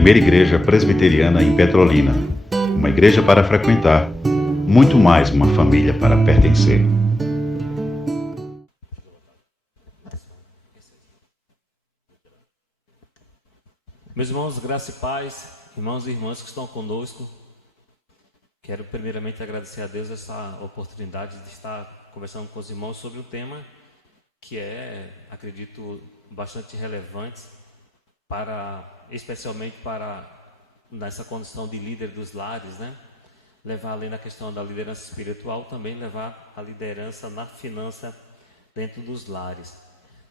primeira igreja presbiteriana em Petrolina. Uma igreja para frequentar, muito mais uma família para pertencer. Meus irmãos, graça e paz, irmãos e irmãs que estão conosco, quero primeiramente agradecer a Deus essa oportunidade de estar conversando com os irmãos sobre um tema que acredito, bastante relevante especialmente para nessa condição de líder dos lares, né? Levar além da questão da liderança espiritual, também levar a liderança na finança dentro dos lares.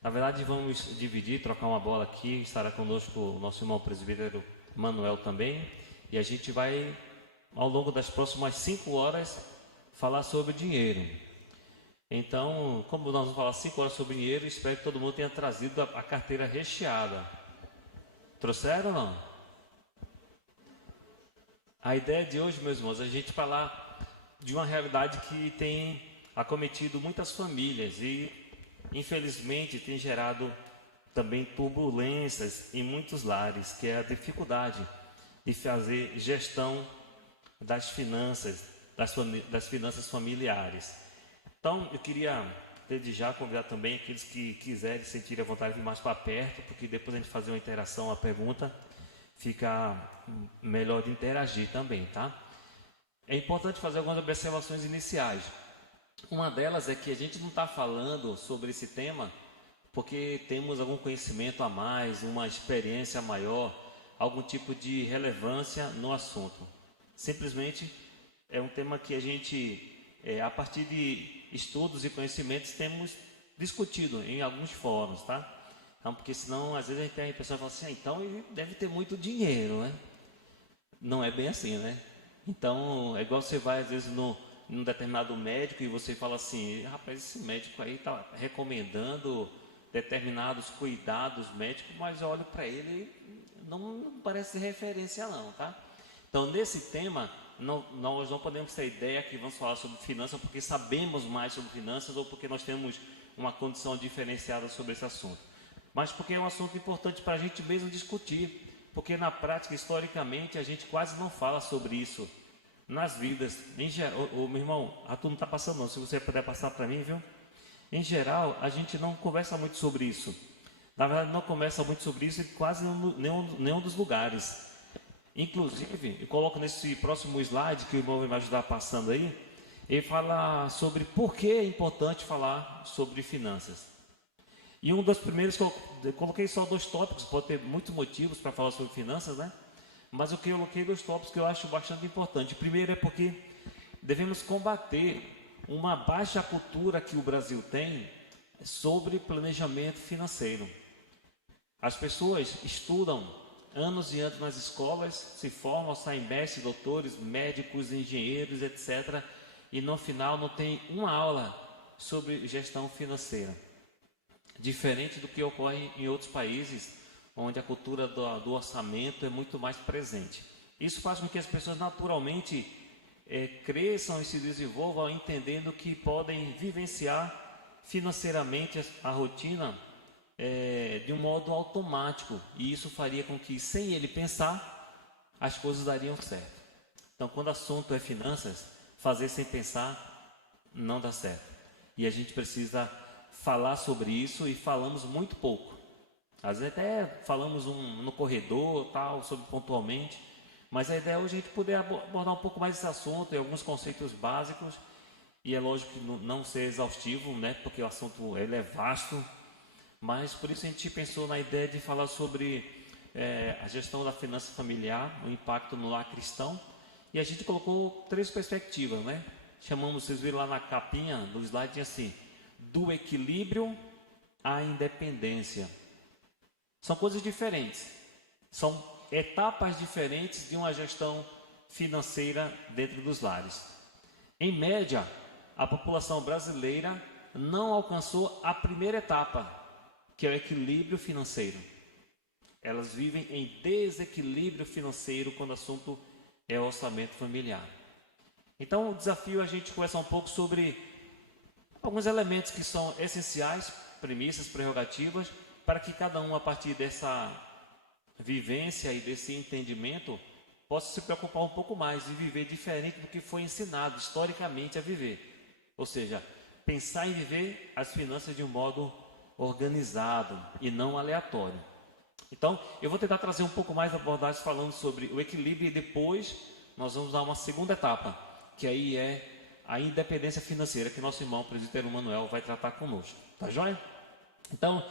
Na verdade, vamos dividir, trocar uma bola aqui, estará conosco o nosso irmão presbítero Manuel também, e a gente vai, ao longo das próximas 5 horas, falar sobre dinheiro. Então, como nós vamos falar 5 horas sobre dinheiro, espero que todo mundo tenha trazido a carteira recheada. Trouxeram ou não? A ideia de hoje, meus irmãos, é a gente falar de uma realidade que tem acometido muitas famílias e, infelizmente, tem gerado também turbulências em muitos lares, que é a dificuldade de fazer gestão das finanças, das finanças familiares. Então, eu queria, desde já, convidar também aqueles que quiserem sentir a vontade de ir mais para perto, porque depois a gente fazer uma interação, uma pergunta, fica melhor de interagir também, tá? É importante fazer algumas observações iniciais. Uma delas é que a gente não está falando sobre esse tema porque temos algum conhecimento a mais, uma experiência maior, algum tipo de relevância no assunto. Simplesmente é um tema que a gente, a partir de estudos e conhecimentos, temos discutido em alguns fóruns, tá? Então, porque senão, às vezes, a gente tem a pessoa que fala assim, então ele deve ter muito dinheiro, né? Não é bem assim, né? Então, é igual você vai, às vezes, num determinado médico e você fala assim, rapaz, esse médico aí está recomendando determinados cuidados médicos, mas eu olho para ele e não parece referência não, tá? Então, nesse tema, nós não podemos ter ideia que vamos falar sobre finanças porque sabemos mais sobre finanças ou porque nós temos uma condição diferenciada sobre esse assunto. Mas porque é um assunto importante para a gente mesmo discutir, porque na prática, historicamente, a gente quase não fala sobre isso nas vidas. Em geral, meu irmão, a turma não está passando não, se você puder passar para mim, viu? Em geral, a gente não conversa muito sobre isso. Na verdade, não conversa muito sobre isso em quase nenhum dos lugares. Inclusive, eu coloco nesse próximo slide, que o irmão vai me ajudar passando aí, ele fala sobre por que é importante falar sobre finanças. E um dos primeiros que eu coloquei só 2 tópicos, pode ter muitos motivos para falar sobre finanças, né? Mas eu coloquei 2 tópicos que eu acho bastante importante. O primeiro é porque devemos combater uma baixa cultura que o Brasil tem sobre planejamento financeiro. As pessoas estudam anos e anos nas escolas, se formam, saem mestres, doutores, médicos, engenheiros, etc. E no final não tem uma aula sobre gestão financeira. Diferente do que ocorre em outros países, onde a cultura do orçamento é muito mais presente. Isso faz com que as pessoas naturalmente cresçam e se desenvolvam entendendo que podem vivenciar financeiramente a rotina de um modo automático. E isso faria com que, sem ele pensar, as coisas dariam certo. Então, quando o assunto é finanças, fazer sem pensar não dá certo. E a gente precisa falar sobre isso e falamos muito pouco. Às vezes até falamos no corredor, tal, sobre pontualmente, mas a ideia é hoje a gente poder abordar um pouco mais esse assunto e alguns conceitos básicos, e é lógico que não ser exaustivo, né, porque o assunto ele é vasto, mas por isso a gente pensou na ideia de falar sobre a gestão da finança familiar, o impacto no lar cristão, e a gente colocou 3 perspectivas, né? Chamamos, vocês viram lá na capinha do slide assim, do equilíbrio à independência. São coisas diferentes, são etapas diferentes de uma gestão financeira dentro dos lares. Em média, a população brasileira não alcançou a primeira etapa, que é o equilíbrio financeiro. Elas vivem em desequilíbrio financeiro quando o assunto é orçamento familiar. Então, o desafio é a gente conversar um pouco sobre alguns elementos que são essenciais, premissas, prerrogativas, para que cada um, a partir dessa vivência e desse entendimento, possa se preocupar um pouco mais e viver diferente do que foi ensinado historicamente a viver. Ou seja, pensar em viver as finanças de um modo organizado e não aleatório. Então, eu vou tentar trazer um pouco mais abordagens falando sobre o equilíbrio e depois nós vamos dar uma segunda etapa, que aí é a independência financeira, que nosso irmão, o presbítero Manuel, vai tratar conosco. Tá joia? Então,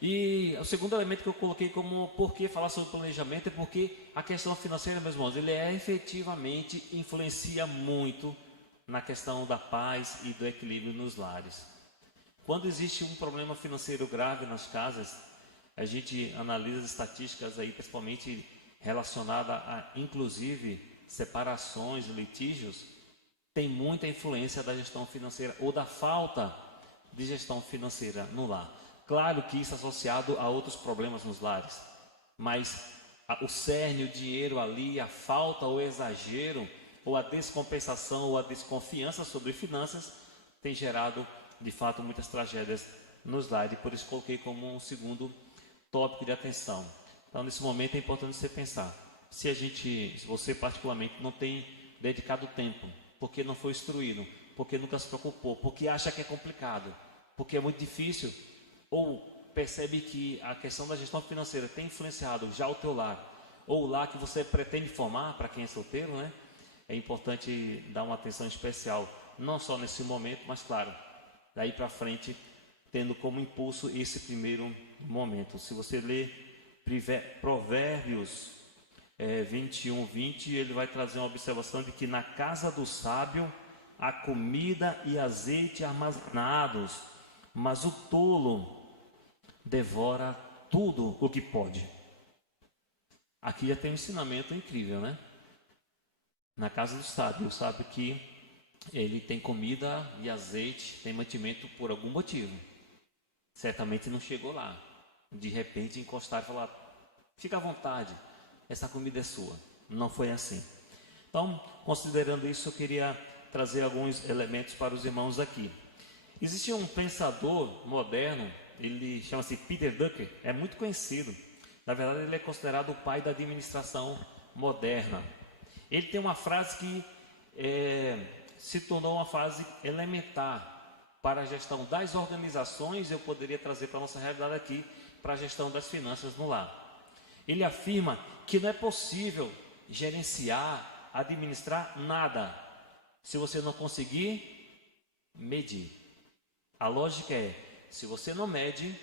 e o segundo elemento que eu coloquei como por que falar sobre planejamento é porque a questão financeira, meus irmãos, ele efetivamente influencia muito na questão da paz e do equilíbrio nos lares. Quando existe um problema financeiro grave nas casas, a gente analisa as estatísticas aí, principalmente relacionada a, inclusive, separações, litígios, tem muita influência da gestão financeira ou da falta de gestão financeira no lar. Claro que isso é associado a outros problemas nos lares, mas o cerne, o dinheiro ali, a falta ou exagero, ou a descompensação ou a desconfiança sobre finanças, tem gerado, de fato, muitas tragédias nos lares. Por isso coloquei como um segundo tópico de atenção. Então, nesse momento é importante você pensar, se você particularmente não tem dedicado tempo, porque não foi instruído, porque nunca se preocupou, porque acha que é complicado, porque é muito difícil, ou percebe que a questão da gestão financeira tem influenciado já o teu lar, ou o lar que você pretende formar, para quem é solteiro, né? É importante dar uma atenção especial, não só nesse momento, mas claro, daí para frente, tendo como impulso esse primeiro momento. Se você ler Provérbios 21:20, ele vai trazer uma observação de que na casa do sábio há comida e azeite armazenados, mas o tolo devora tudo o que pode. Aqui já tem um ensinamento incrível, né? Na casa do sábio, sabe que ele tem comida e azeite, tem mantimento por algum motivo. Certamente não chegou lá, de repente encostar e falar, fica à vontade, essa comida é sua. Não foi assim. Então, considerando isso, eu queria trazer alguns elementos para os irmãos aqui. Existe um pensador moderno, ele chama-se Peter Drucker, é muito conhecido. Na verdade, ele é considerado o pai da administração moderna. Ele tem uma frase que se tornou uma frase elementar para a gestão das organizações, eu poderia trazer para a nossa realidade aqui, para a gestão das finanças no lar. Ele afirma que não é possível gerenciar, administrar nada, se você não conseguir medir. A lógica é, se você não mede,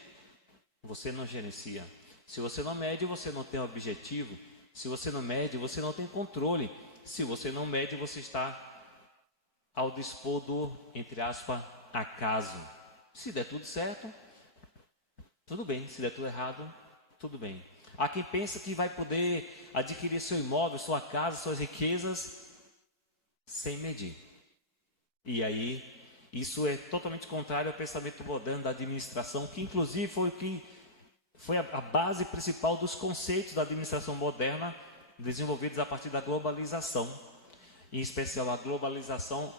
você não gerencia. Se você não mede, você não tem objetivo. Se você não mede, você não tem controle. Se você não mede, você está ao dispor do, entre aspas, acaso. Se der tudo certo, tudo bem. Se der tudo errado, tudo bem. Há quem pensa que vai poder adquirir seu imóvel, sua casa, suas riquezas, sem medir. E aí, isso é totalmente contrário ao pensamento moderno da administração, que inclusive foi a base principal dos conceitos da administração moderna, desenvolvidos a partir da globalização, em especial a globalização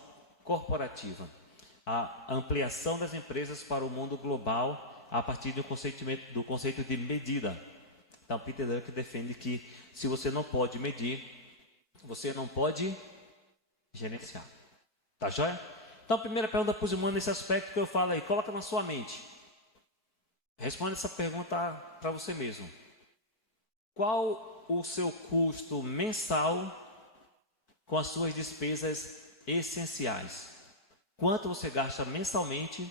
corporativa, a ampliação das empresas para o mundo global a partir do conceito de medida. Então, Peter Drucker defende que se você não pode medir, você não pode gerenciar. Tá joia? Então, a primeira pergunta para os irmãos nesse aspecto que eu falo aí, coloca na sua mente. Responde essa pergunta para você mesmo. Qual o seu custo mensal com as suas despesas essenciais? Quanto você gasta mensalmente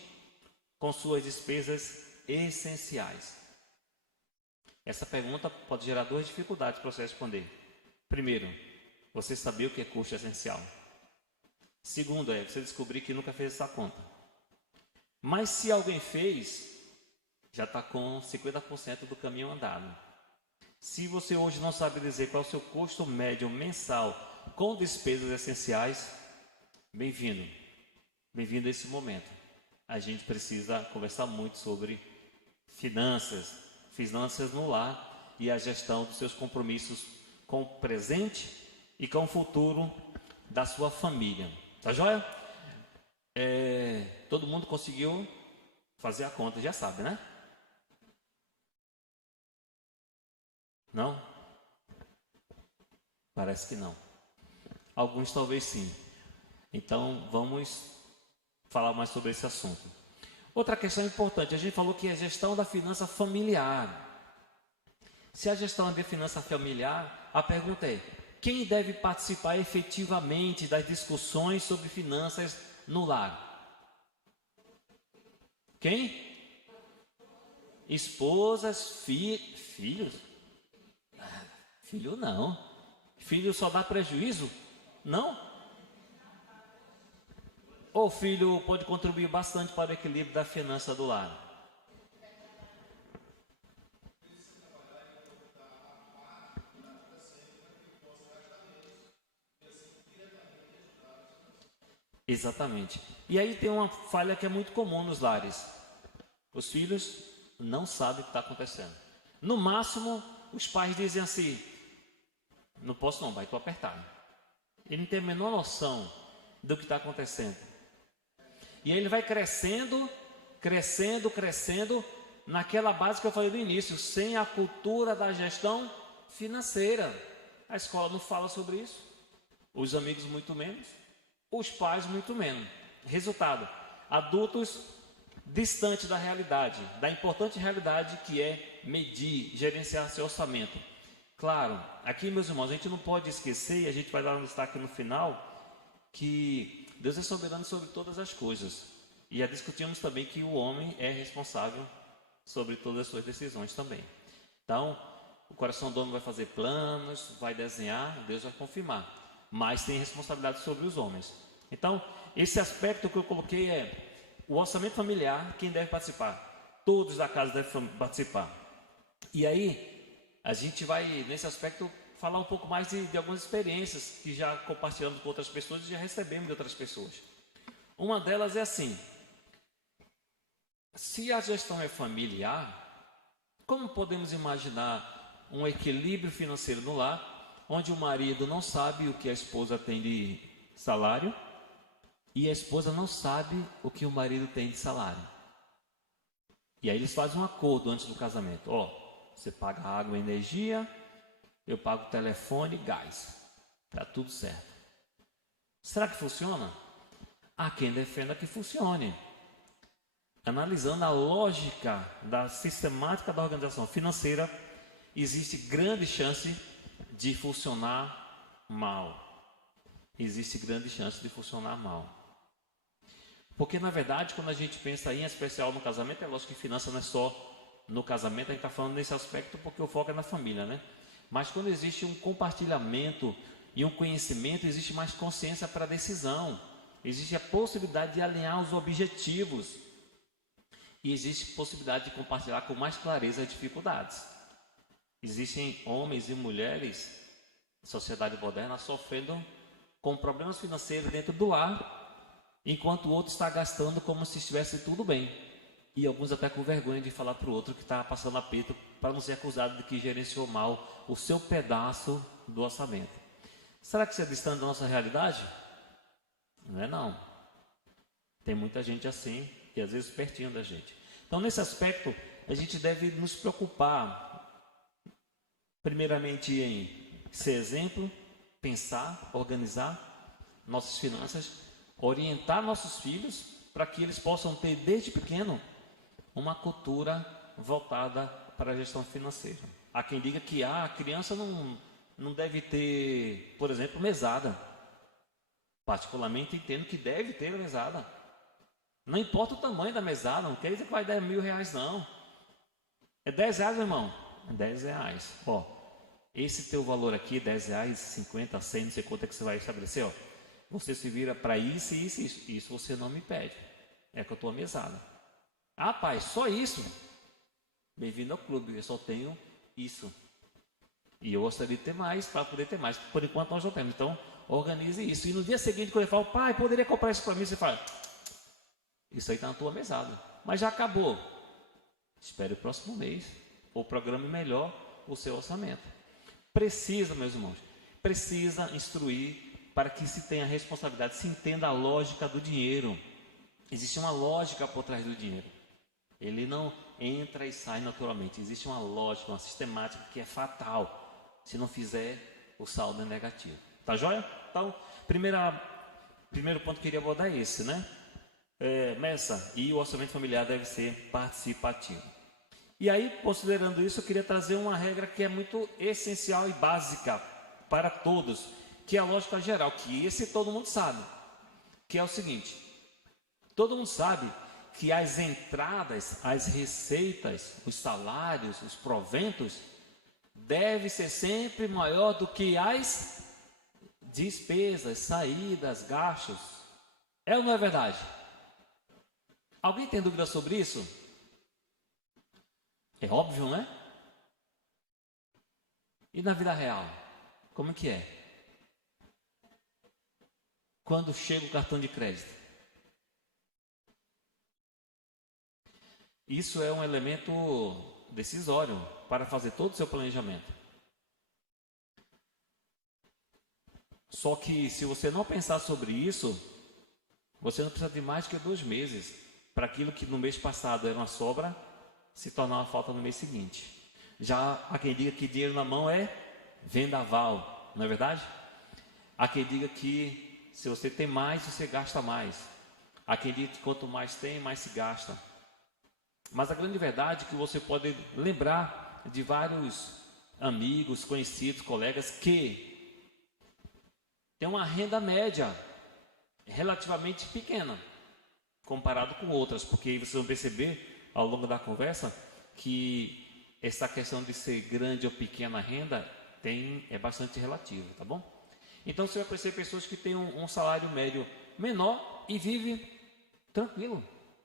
com suas despesas essenciais? Essa pergunta pode gerar duas dificuldades para você responder. Primeiro, você saber o que é custo essencial. Segundo, você descobrir que nunca fez essa conta. Mas se alguém fez, já está com 50% do caminho andado. Se você hoje não sabe dizer qual é o seu custo médio mensal com despesas essenciais, bem-vindo. Bem-vindo a esse momento. A gente precisa conversar muito sobre finanças no lar e a gestão dos seus compromissos com o presente e com o futuro da sua família. Tá joia? Todo mundo conseguiu fazer a conta, já sabe, né? Não? Parece que não. Alguns talvez sim. Então, vamos falar mais sobre esse assunto. Outra questão importante, a gente falou que é a gestão da finança familiar. Se a gestão é de finança familiar, a pergunta é: quem deve participar efetivamente das discussões sobre finanças no lar? Quem? Esposas, filhos? Filho não. Filho só dá prejuízo? Não? Ou o filho pode contribuir bastante para o equilíbrio da finança do lar? Exatamente. E aí tem uma falha que é muito comum nos lares. Os filhos não sabem o que está acontecendo. No máximo, os pais dizem assim: não posso não, vai, estou apertado. Ele não tem a menor noção do que está acontecendo. E aí ele vai crescendo, naquela base que eu falei no início, sem a cultura da gestão financeira. A escola não fala sobre isso, os amigos muito menos, os pais muito menos. Resultado, adultos distantes da realidade, da importante realidade que é medir, gerenciar seu orçamento. Claro, aqui, meus irmãos, a gente não pode esquecer, e a gente vai dar um destaque no final, que Deus é soberano sobre todas as coisas. E já discutimos também que o homem é responsável sobre todas as suas decisões também. Então, o coração do homem vai fazer planos, vai desenhar, Deus vai confirmar. Mas tem responsabilidade sobre os homens. Então, esse aspecto que eu coloquei é o orçamento familiar, quem deve participar? Todos da casa devem participar. E aí, a gente vai, nesse aspecto, falar um pouco mais de algumas experiências que já compartilhamos com outras pessoas e já recebemos de outras pessoas. Uma delas é assim: se a gestão é familiar, como podemos imaginar um equilíbrio financeiro no lar, onde o marido não sabe o que a esposa tem de salário e a esposa não sabe o que o marido tem de salário? E aí eles fazem um acordo antes do casamento: ó, você paga água e energia, eu pago telefone e gás. Está tudo certo. Será que funciona? Há quem defenda que funcione. Analisando a lógica da sistemática da organização financeira, existe grande chance de funcionar mal. Existe grande chance de funcionar mal. Porque, na verdade, quando a gente pensa em especial no casamento, é lógico que finança não é só no casamento, a gente está falando nesse aspecto porque o foco é na família, né? Mas quando existe um compartilhamento e um conhecimento, existe mais consciência para a decisão. Existe a possibilidade de alinhar os objetivos. E existe possibilidade de compartilhar com mais clareza as dificuldades. Existem homens e mulheres, sociedade moderna, sofrendo com problemas financeiros dentro do lar, enquanto o outro está gastando como se estivesse tudo bem. E alguns até com vergonha de falar para o outro que está passando aperto, para não ser acusado de que gerenciou mal o seu pedaço do orçamento. Será que isso é distante da nossa realidade? Não é não. Tem muita gente assim e às vezes pertinho da gente. Então, nesse aspecto, a gente deve nos preocupar primeiramente em ser exemplo, pensar, organizar nossas finanças, orientar nossos filhos para que eles possam ter desde pequeno uma cultura voltada para a gestão financeira. Há quem diga que a criança não deve ter, por exemplo, mesada. Particularmente entendo que deve ter mesada. Não importa o tamanho da mesada, não quer dizer que vai dar R$1.000 não. É R$10, meu irmão? É R$10. Ó, esse teu valor aqui, R$10, 50, 100, não sei quanto é que você vai estabelecer, ó. Você se vira para isso, isso, isso. Isso você não me pede. É que eu estou mesada. Ah, pai, só isso? Bem-vindo ao clube, eu só tenho isso. E eu gostaria de ter mais, para poder ter mais. Por enquanto nós não temos, então organize isso. E no dia seguinte, quando ele fala, pai, poderia comprar isso para mim? Você fala, isso aí está na tua mesada. Mas já acabou. Espere o próximo mês. Ou programe melhor o seu orçamento. Precisa, meus irmãos, precisa instruir para que se tenha responsabilidade, se entenda a lógica do dinheiro. Existe uma lógica por trás do dinheiro. Ele não entra e sai naturalmente. Existe uma lógica, uma sistemática que é fatal. Se não fizer, o saldo é negativo. Tá joia? Então, primeiro ponto que eu queria abordar é esse, né? Messa, e o orçamento familiar deve ser participativo. E aí, considerando isso, eu queria trazer uma regra que é muito essencial e básica para todos, que é a lógica geral, que esse todo mundo sabe, que é o seguinte: todo mundo sabe que as entradas, as receitas, os salários, os proventos, deve ser sempre maior do que as despesas, saídas, gastos. É ou não é verdade? Alguém tem dúvida sobre isso? É óbvio, né? E na vida real, como que é? Quando chega o cartão de crédito? Isso é um elemento decisório para fazer todo o seu planejamento. Só que se você não pensar sobre isso, você não precisa de mais que 2 meses para aquilo que no mês passado era uma sobra se tornar uma falta no mês seguinte. Já há quem diga que dinheiro na mão é vendaval, não é verdade? Há quem diga que se você tem mais, você gasta mais. Há quem diga que quanto mais tem, mais se gasta. Mas a grande verdade é que você pode lembrar de vários amigos, conhecidos, colegas que têm uma renda média relativamente pequena comparado com outras, porque vocês vão perceber ao longo da conversa que essa questão de ser grande ou pequena renda é bastante relativo, tá bom? Então você vai perceber pessoas que têm um salário médio menor e vivem tranquilo,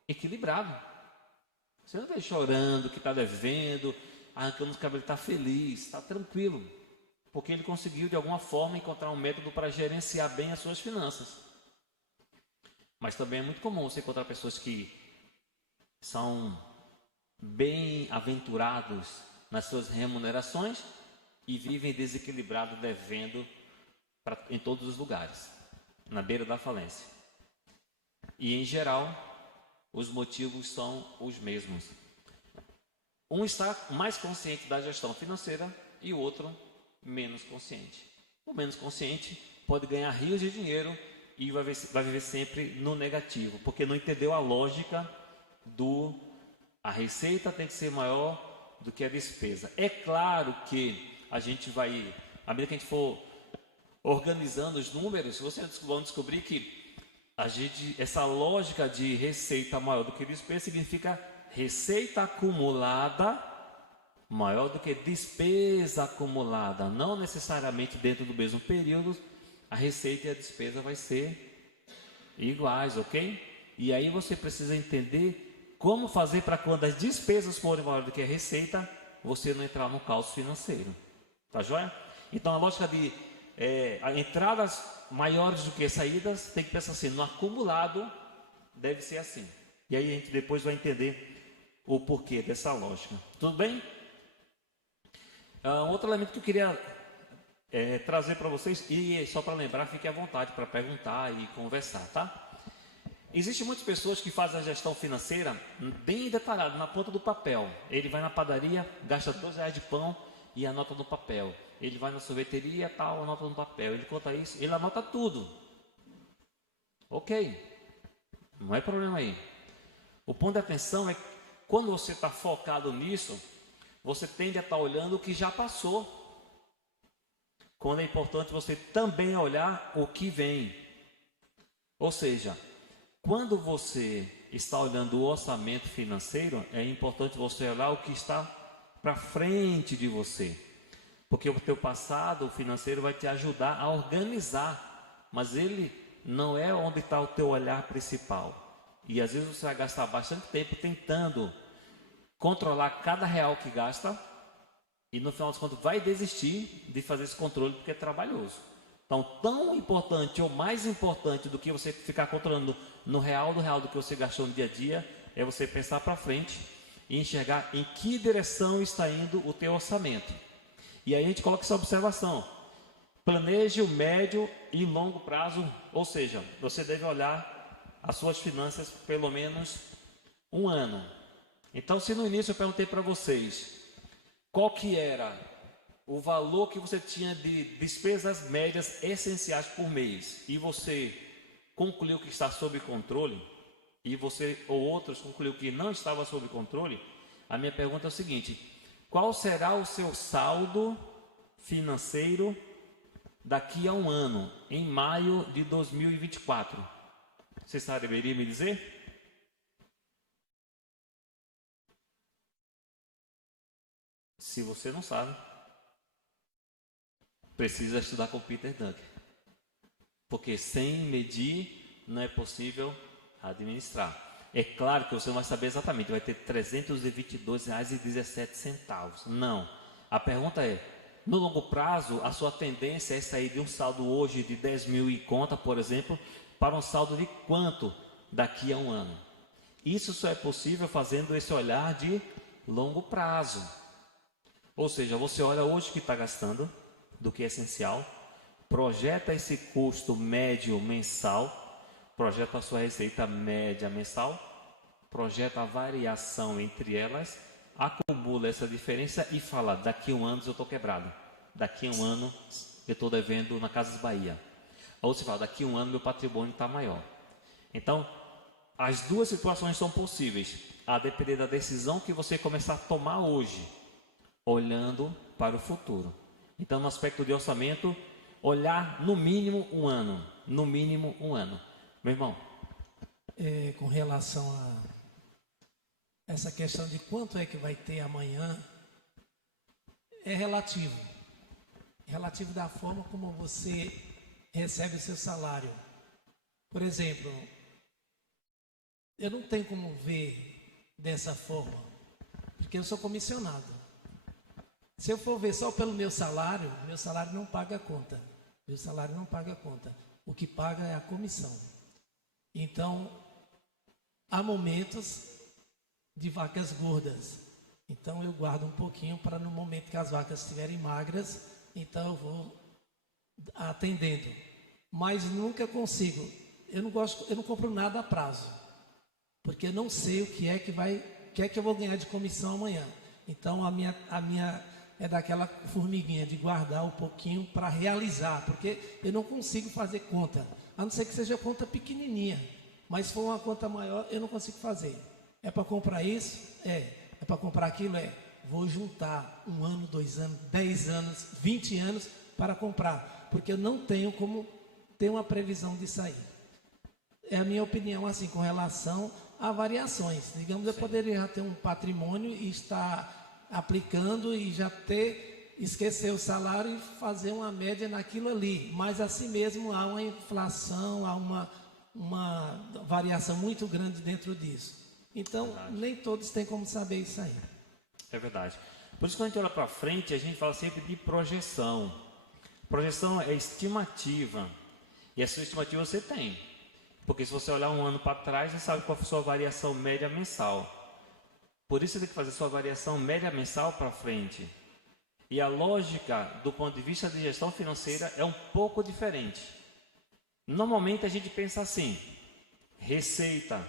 equilibrado. Você não está chorando que está devendo, arrancando os cabelos, está feliz, está tranquilo, porque ele conseguiu de alguma forma encontrar um método para gerenciar bem as suas finanças. Mas também é muito comum você encontrar pessoas que são bem aventurados nas suas remunerações e vivem desequilibrados, devendo em todos os lugares, na beira da falência. E em geral, os motivos são os mesmos. Um está mais consciente da gestão financeira e o outro menos consciente. O menos consciente pode ganhar rios de dinheiro e vai viver sempre no negativo, porque não entendeu a lógica a receita tem que ser maior do que a despesa. É claro que a gente vai, à medida que a gente for organizando os números, vocês vão descobrir que essa lógica de receita maior do que despesa significa receita acumulada maior do que despesa acumulada. Não necessariamente dentro do mesmo período, a receita e a despesa vai ser iguais, ok? E aí você precisa entender como fazer para quando as despesas forem maiores do que a receita, você não entrar no caos financeiro. Tá joia? Então a lógica de entradas maiores do que saídas, tem que pensar assim, no acumulado deve ser assim. E aí a gente depois vai entender o porquê dessa lógica. Tudo bem? Outro elemento que eu queria trazer para vocês, e só para lembrar, fique à vontade para perguntar e conversar, tá? Existem muitas pessoas que fazem a gestão financeira bem detalhada, na ponta do papel. Ele vai na padaria, gasta R$2 de pão e anota no papel. Ele vai na sorveteria, tal, anota no papel. Ele conta isso, ele anota tudo. Ok, não é problema aí. O ponto de atenção é que quando você está focado nisso, você tende a estar olhando o que já passou. Quando é importante você também olhar o que vem. Ou seja, quando você está olhando o orçamento financeiro, é importante você olhar o que está para frente de você. Porque o teu passado financeiro vai te ajudar a organizar, mas ele não é onde está o teu olhar principal. E às vezes você vai gastar bastante tempo tentando controlar cada real que gasta e no final das contas vai desistir de fazer esse controle porque é trabalhoso. Então, tão importante ou mais importante do que você ficar controlando no real do que você gastou no dia a dia, é você pensar para frente e enxergar em que direção está indo o teu orçamento. E aí a gente coloca essa observação. Planeje o médio e longo prazo, ou seja, você deve olhar as suas finanças pelo menos um ano. Então, se no início eu perguntei para vocês qual que era o valor que você tinha de despesas médias essenciais por mês e você concluiu que está sob controle e você ou outros concluiu que não estava sob controle, a minha pergunta é o seguinte: qual será o seu saldo financeiro daqui a um ano, em maio de 2024? Você saberia me dizer? Se você não sabe, precisa estudar com Peter Drucker. Porque sem medir não é possível administrar. É claro que você não vai saber exatamente, vai ter R$ 322,17. Não. A pergunta é, no longo prazo, a sua tendência é sair de um saldo hoje de 10 mil em conta, por exemplo, para um saldo de quanto daqui a um ano? Isso só é possível fazendo esse olhar de longo prazo. Ou seja, você olha hoje o que está gastando, do que é essencial, projeta esse custo médio mensal, projeta a sua receita média mensal, projeta a variação entre elas, acumula essa diferença e fala, daqui a um ano eu estou quebrado, daqui a um ano eu estou devendo na Casas Bahia. Ou você fala, daqui a um ano meu patrimônio está maior. Então, as duas situações são possíveis, a depender da decisão que você começar a tomar hoje, olhando para o futuro. Então, no aspecto de orçamento, olhar no mínimo um ano. No mínimo um ano. Meu irmão. Com relação a essa questão de quanto é que vai ter amanhã, é relativo. Relativo da forma como você recebe o seu salário. Por exemplo, eu não tenho como ver dessa forma, porque eu sou comissionado. Se eu for ver só pelo meu salário não paga a conta. Meu salário não paga a conta. O que paga é a comissão. Então, há momentos de vacas gordas. Então, eu guardo um pouquinho para no momento que as vacas estiverem magras, então eu vou atendendo. Mas nunca consigo. Eu não compro nada a prazo, porque eu não sei o que é que eu vou ganhar de comissão amanhã. Então, a minha é daquela formiguinha de guardar um pouquinho para realizar, porque eu não consigo fazer conta, a não ser que seja conta pequenininha, mas se for uma conta maior, eu não consigo fazer. É para comprar isso? É para comprar aquilo? Vou juntar 1 ano, 2 anos, 10 anos, 20 anos para comprar, porque eu não tenho como ter uma previsão de sair. É a minha opinião assim com relação a variações. Digamos, eu poderia já ter um patrimônio e estar aplicando e já esquecer o salário e fazer uma média naquilo ali, mas assim mesmo há uma inflação, há uma variação muito grande dentro disso. Então, nem todos têm como saber isso aí. É verdade. Por isso, quando a gente olha para frente, a gente fala sempre de projeção. Projeção é estimativa, e essa estimativa você tem, porque se você olhar um ano para trás, você sabe qual foi a sua variação média mensal. Por isso você tem que fazer sua variação média mensal para frente. E a lógica do ponto de vista de gestão financeira é um pouco diferente. Normalmente a gente pensa assim: receita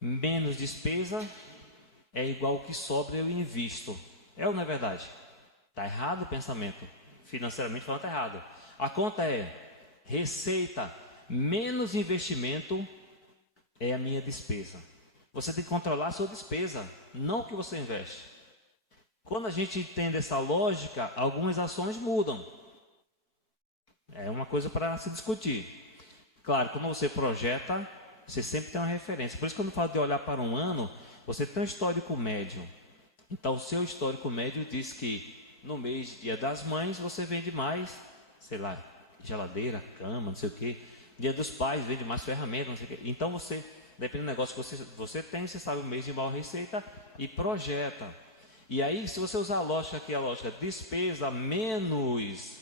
menos despesa é igual ao que sobra eu invisto. É ou não é verdade? Está errado o pensamento. Financeiramente falando, está errado. A conta é receita menos investimento é a minha despesa. Você tem que controlar a sua despesa, não o que você investe. Quando a gente entende essa lógica, algumas ações mudam. É uma coisa para se discutir. Claro, quando você projeta, você sempre tem uma referência. Por isso, quando eu falo de olhar para um ano, você tem um histórico médio. Então, o seu histórico médio diz que no mês de Dia das Mães, você vende mais, sei lá, geladeira, cama, não sei o quê. Dia dos Pais, vende mais ferramentas, não sei o quê. Então, você... Depende do negócio que você tem, você sabe o mês de maior receita e projeta. E aí, se você usar a lógica aqui, a lógica despesa menos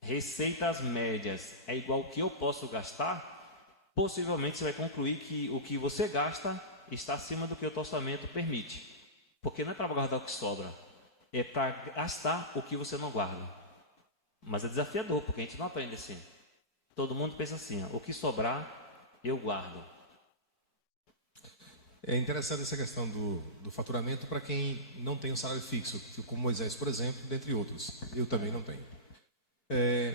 receitas médias é igual ao que eu posso gastar, possivelmente você vai concluir que o que você gasta está acima do que o teu orçamento permite. Porque não é para guardar o que sobra, é para gastar o que você não guarda. Mas é desafiador, porque a gente não aprende assim. Todo mundo pensa assim, ó, o que sobrar, eu guardo. É interessante essa questão do faturamento para quem não tem um salário fixo, como Moisés, por exemplo, dentre outros. Eu também não tenho.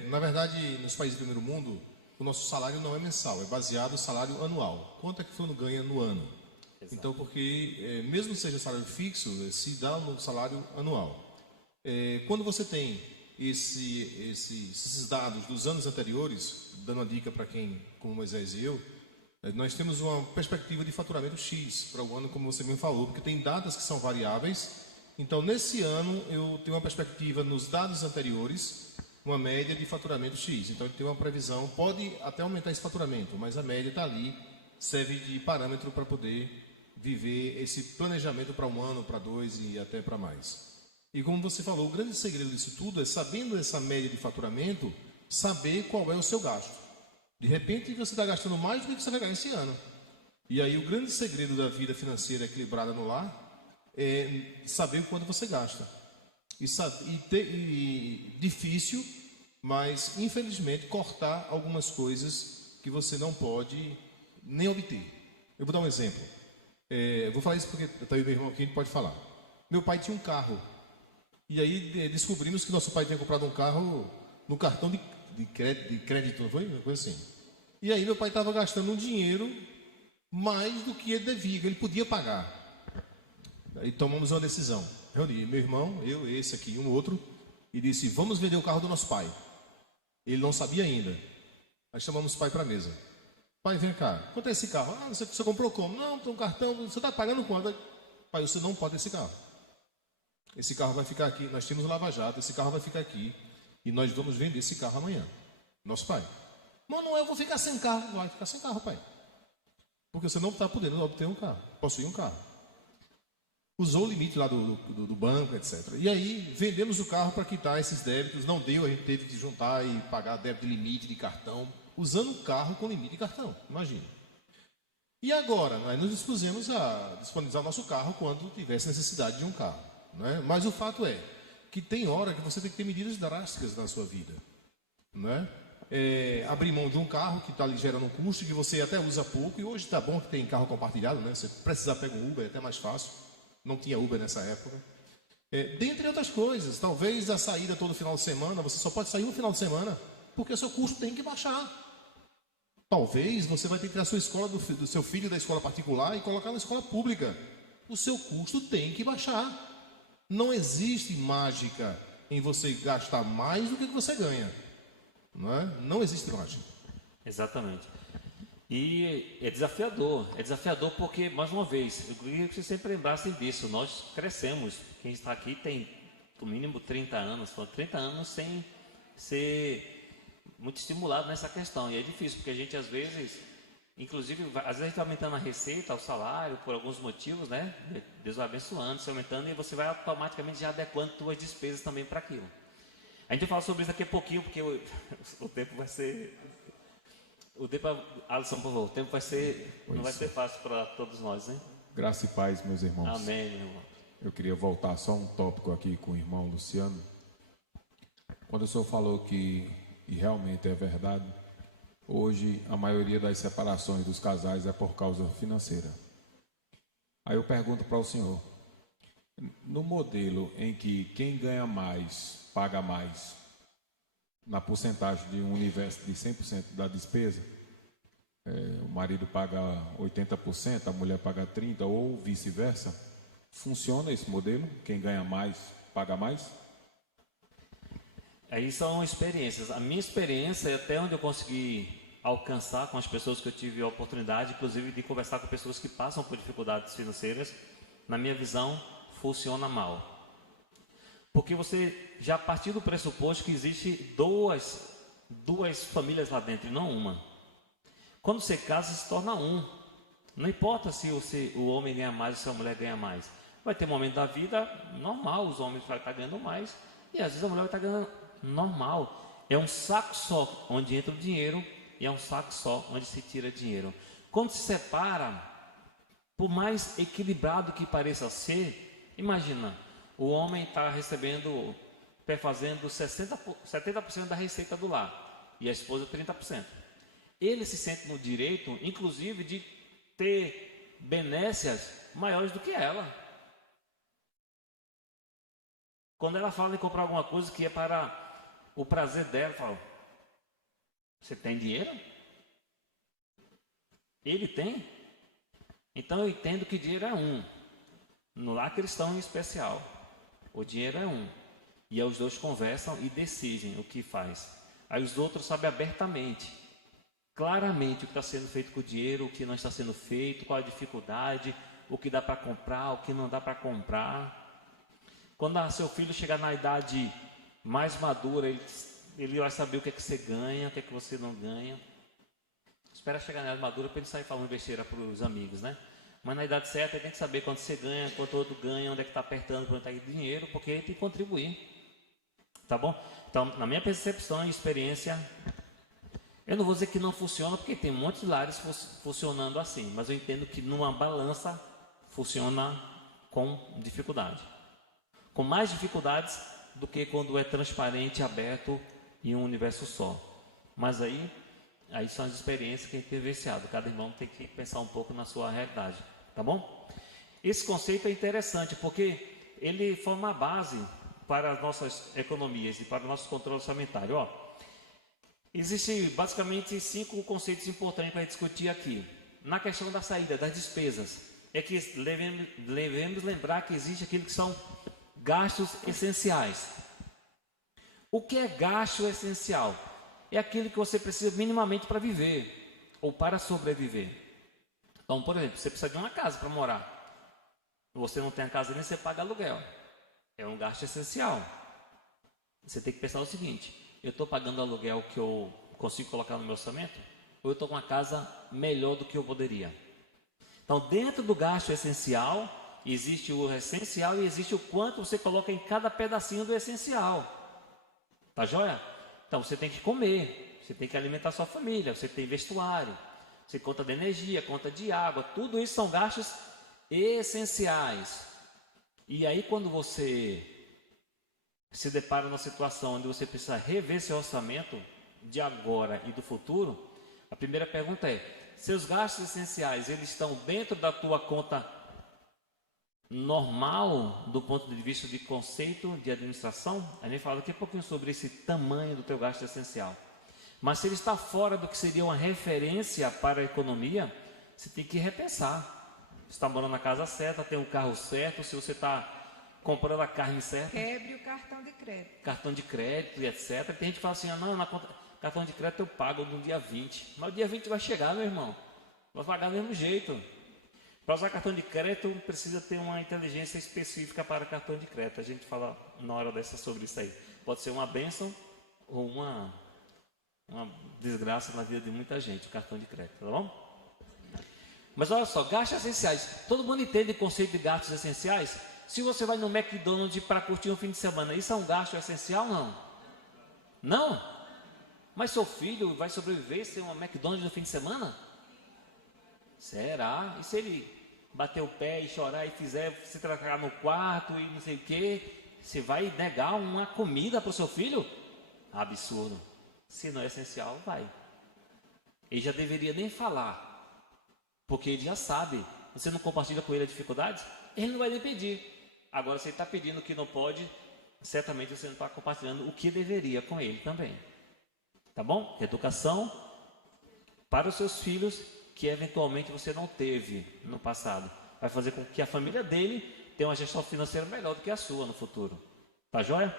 Na verdade, nos países do primeiro mundo, o nosso salário não é mensal, é baseado no salário anual. Quanto é que o fulano ganha no ano? Exato. Então, porque mesmo que seja salário fixo, se dá no salário anual. Quando você tem esses dados dos anos anteriores, dando uma dica para quem, como Moisés e eu, nós temos uma perspectiva de faturamento X para o ano, como você me falou, porque tem datas que são variáveis. Então, nesse ano, eu tenho uma perspectiva nos dados anteriores, uma média de faturamento X. Então, ele tem uma previsão, pode até aumentar esse faturamento, mas a média está ali, serve de parâmetro para poder viver esse planejamento para um ano, para 2 e até para mais. E como você falou, o grande segredo disso tudo é, sabendo essa média de faturamento, saber qual é o seu gasto. De repente, você está gastando mais do que você vai ganhar esse ano. E aí, o grande segredo da vida financeira equilibrada no lar é saber quanto você gasta. E difícil, mas, infelizmente, cortar algumas coisas que você não pode nem obter. Eu vou dar um exemplo. Eu vou falar isso porque está aí meu irmão aqui, ele pode falar. Meu pai tinha um carro. E aí, descobrimos que nosso pai tinha comprado um carro no cartão de crédito, não foi? Uma coisa assim. E aí meu pai estava gastando um dinheiro mais do que ele devia, que ele podia pagar. Aí tomamos uma decisão. Reuni meu irmão, eu, esse aqui, um outro, e disse, vamos vender o carro do nosso pai. Ele não sabia ainda. Aí chamamos o pai para a mesa. Pai, vem cá, quanto é esse carro? Ah, você comprou como? Não, tem um cartão, você está pagando quanto? Pai, você não pode esse carro. Esse carro vai ficar aqui, nós temos um lava-jato, esse carro vai ficar aqui. E nós vamos vender esse carro amanhã. Nosso pai. Mano, eu vou ficar sem carro. Vai ficar sem carro, pai. Porque você não está podendo obter um carro, possuir um carro. Usou o limite lá do banco, etc. E aí, vendemos o carro para quitar esses débitos. Não deu, a gente teve que juntar e pagar débito de limite de cartão. Usando o carro com limite de cartão, imagina. E agora, nós nos dispusemos a disponibilizar nosso carro quando tivesse necessidade de um carro. Não é? Mas o fato é que tem hora que você tem que ter medidas drásticas na sua vida. Não é? Abrir mão de um carro que está lhe gerando um custo que você até usa pouco, e hoje está bom que tem carro compartilhado, né? Você precisar pegar um Uber, é até mais fácil. Não tinha Uber nessa época. Dentre outras coisas, talvez a saída todo final de semana, você só pode sair um final de semana, porque o seu custo tem que baixar. Talvez você vai ter que tirar a sua escola do seu filho da escola particular e colocar na escola pública. O seu custo tem que baixar. Não existe mágica em você gastar mais do que você ganha. Não é? Não existe mágica. Exatamente. E é desafiador porque, mais uma vez, eu queria que vocês sempre lembrassem disso. Nós crescemos, quem está aqui tem no mínimo 30 anos, foram 30 anos sem ser muito estimulado nessa questão. E é difícil, porque a gente às vezes, inclusive, às vezes a gente está aumentando a receita, o salário, por alguns motivos, né? Deus vai abençoando, se aumentando, e você vai automaticamente já adequando suas despesas também para aquilo. A gente vai falar sobre isso daqui a pouquinho, porque o tempo vai ser... Alisson, por favor, o tempo vai ser... Não vai ser fácil para todos nós, né? Graça e paz, meus irmãos. Amém, meu irmão. Eu queria voltar só um tópico aqui com o irmão Luciano. Quando o senhor falou que, e realmente é verdade, hoje a maioria das separações dos casais é por causa financeira. Aí eu pergunto para o senhor, no modelo em que quem ganha mais paga mais, na porcentagem de um universo de 100% da despesa, o marido paga 80%, a mulher paga 30% ou vice-versa, funciona esse modelo? Quem ganha mais paga mais? Aí são experiências. A minha experiência é até onde eu consegui alcançar com as pessoas que eu tive a oportunidade, inclusive de conversar com pessoas que passam por dificuldades financeiras, na minha visão, funciona mal. Porque você já partiu do pressuposto que existe duas famílias lá dentro e não uma. Quando você casa, se torna um. Não importa se o homem ganha mais ou se a mulher ganha mais. Vai ter um momento da vida normal, os homens vão estar ganhando mais e às vezes a mulher vai estar ganhando normal. É um saco só onde entra o dinheiro e é um saco só onde se tira dinheiro. Quando se separa, por mais equilibrado que pareça ser, imagina, o homem está recebendo, fazendo 70% da receita do lar e a esposa 30%. Ele se sente no direito, inclusive, de ter benécias maiores do que ela. Quando ela fala em comprar alguma coisa que é para o prazer dela, fala: você tem dinheiro? Ele tem? Então eu entendo que dinheiro é um. No lar cristão em especial, o dinheiro é um. E aí os dois conversam e decidem o que faz. Aí os outros sabem abertamente, claramente, o que está sendo feito com o dinheiro, o que não está sendo feito, qual a dificuldade, o que dá para comprar, o que não dá para comprar. Quando seu filho chegar na idade mais madura, ele vai saber o que é que você ganha, o que é que você não ganha. Espera chegar na idade madura para ele sair falando besteira para os amigos, né? Mas na idade certa ele tem que saber quanto você ganha, quanto o outro ganha, onde é que está apertando, para onde está indo dinheiro, porque ele tem que contribuir. Tá bom? Então, na minha percepção e experiência, eu não vou dizer que não funciona, porque tem muitos lares funcionando assim, mas eu entendo que numa balança funciona com dificuldade. Com mais dificuldades do que quando é transparente, aberto e um universo só. Mas aí são as experiências que a gente tem vivenciado. Cada irmão tem que pensar um pouco na sua realidade, tá bom? Esse conceito é interessante porque ele forma a base para as nossas economias e para o nosso controle orçamentário. Existem basicamente 5 conceitos importantes para discutir aqui. Na questão da saída, das despesas, é que devemos lembrar que existe aquilo que são gastos essenciais. O que é gasto essencial? É aquilo que você precisa minimamente para viver ou para sobreviver. Então, por exemplo, você precisa de uma casa para morar. Você não tem a casa nem você paga aluguel. É um gasto essencial. Você tem que pensar o seguinte: eu estou pagando o aluguel que eu consigo colocar no meu orçamento? Ou eu estou com uma casa melhor do que eu poderia? Então, dentro do gasto essencial, existe o essencial e existe o quanto você coloca em cada pedacinho do essencial. Tá joia? Então, você tem que comer, você tem que alimentar sua família, você tem vestuário, você conta de energia, conta de água, tudo isso são gastos essenciais. E aí, quando você se depara numa situação onde você precisa rever seu orçamento de agora e do futuro, a primeira pergunta é: seus gastos essenciais, eles estão dentro da tua conta normal do ponto de vista de conceito de administração? A gente fala daqui a pouquinho sobre esse tamanho do teu gasto essencial. Mas se ele está fora do que seria uma referência para a economia, você tem que repensar. Você está morando na casa certa, tem um carro certo, se você está comprando a carne certa. Quebre o cartão de crédito. Cartão de crédito e etc. Tem gente que fala assim: não, na conta, cartão de crédito eu pago no dia 20. Mas o dia 20 vai chegar, meu irmão. Vai pagar do mesmo jeito. Para usar cartão de crédito, precisa ter uma inteligência específica para cartão de crédito. A gente fala na hora dessa sobre isso aí. Pode ser uma bênção ou uma desgraça na vida de muita gente, o cartão de crédito, tá bom? Mas olha só, gastos essenciais. Todo mundo entende o conceito de gastos essenciais? Se você vai no McDonald's para curtir um fim de semana, isso é um gasto essencial? Não? Não? Mas seu filho vai sobreviver sem uma McDonald's no fim de semana? Será? E se ele bater o pé e chorar e fizer se trancar no quarto e não sei o que, você vai negar uma comida para o seu filho? Absurdo. Se não é essencial, vai. Ele já deveria nem falar, porque ele já sabe. Você não compartilha com ele as dificuldades, ele não vai nem pedir. Agora, se ele está pedindo o que não pode, certamente você não está compartilhando o que deveria com ele também. Tá bom? Educação para os seus filhos que eventualmente você não teve no passado. Vai fazer com que a família dele tenha uma gestão financeira melhor do que a sua no futuro. Tá joia?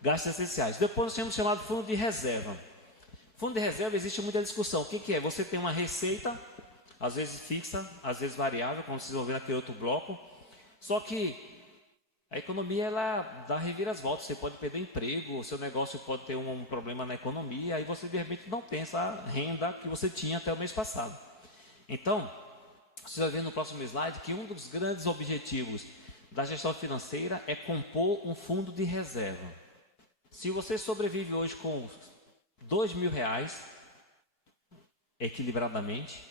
Gastos essenciais. Depois nós temos chamado fundo de reserva. Fundo de reserva, existe muita discussão. O que é? Você tem uma receita, às vezes fixa, às vezes variável, como vocês vão ver naquele outro bloco. Só que a economia, ela dá reviravoltas. Você pode perder emprego, o seu negócio pode ter um problema na economia, aí você de repente não tem essa renda que você tinha até o mês passado. Então, você vai ver no próximo slide que um dos grandes objetivos da gestão financeira é compor um fundo de reserva. Se você sobrevive hoje com R$2.000, equilibradamente,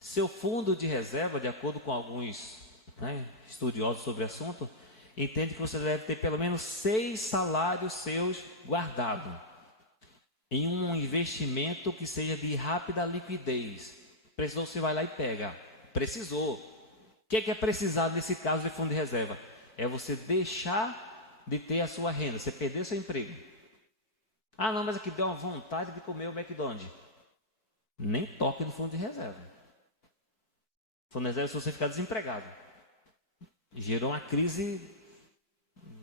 seu fundo de reserva, de acordo com alguns estudiosos sobre o assunto, entende que você deve ter pelo menos 6 salários seus guardados em um investimento que seja de rápida liquidez. Precisou, você vai lá e pega. Precisou. O que é precisar nesse caso de fundo de reserva? É você deixar de ter a sua renda, você perder seu emprego. Ah, não, mas aqui deu uma vontade de comer o McDonald's. Nem toque no fundo de reserva. Fundo de reserva é se você ficar desempregado. Gerou uma crise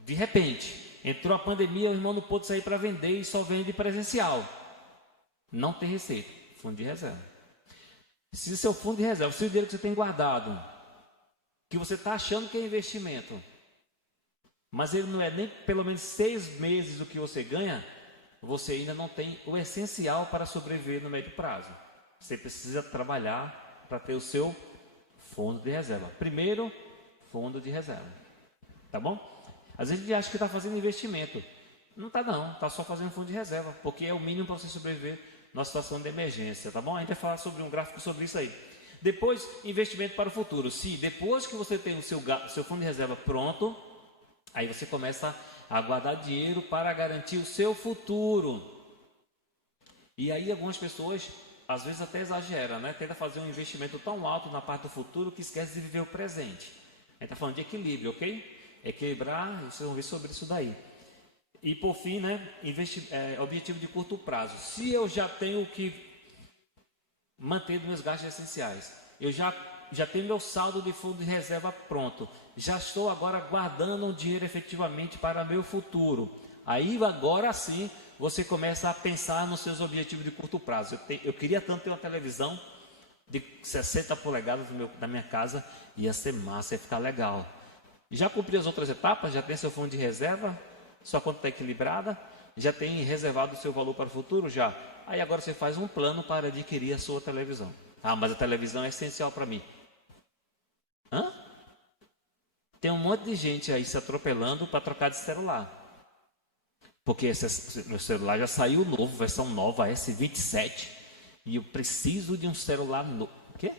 de repente. Entrou a pandemia, o irmão não pôde sair para vender e só vende presencial. Não tem receita. Fundo de reserva. Se o seu fundo de reserva, se o dinheiro que você tem guardado, que você está achando que é investimento, mas ele não é nem pelo menos 6 meses do que você ganha, você ainda não tem o essencial para sobreviver no médio prazo. Você precisa trabalhar para ter o seu fundo de reserva. Primeiro, fundo de reserva. Tá bom? Às vezes a gente acha que está fazendo investimento. Não está não, está só fazendo fundo de reserva, porque é o mínimo para você sobreviver numa situação de emergência. Tá bom? A gente vai falar sobre um gráfico sobre isso aí. Depois, investimento para o futuro. Se depois que você tem o seu fundo de reserva pronto, aí você começa a guardar dinheiro para garantir o seu futuro. E aí algumas pessoas, às vezes até exageram, né? Tenta fazer um investimento tão alto na parte do futuro que esquece de viver o presente. A gente está falando de equilíbrio, ok? Equilibrar, vocês vão ver sobre isso daí. E por fim, né? Objetivo de curto prazo. Se eu já tenho que manter meus gastos essenciais, eu já tenho meu saldo de fundo de reserva pronto, já estou agora guardando o dinheiro efetivamente para meu futuro. Aí agora sim você começa a pensar nos seus objetivos de curto prazo. Eu queria tanto ter uma televisão de 60 polegadas na minha casa, ia ser massa, ia ficar legal. Já cumpri as outras etapas, já tem seu fundo de reserva, sua conta está equilibrada, já tem reservado o seu valor para o futuro? Já. Aí agora você faz um plano para adquirir a sua televisão. Ah, mas a televisão é essencial para mim. Hã? Tem um monte de gente aí se atropelando para trocar de celular. Porque meu celular já saiu novo, versão nova, S27. E eu preciso de um celular novo. O quê?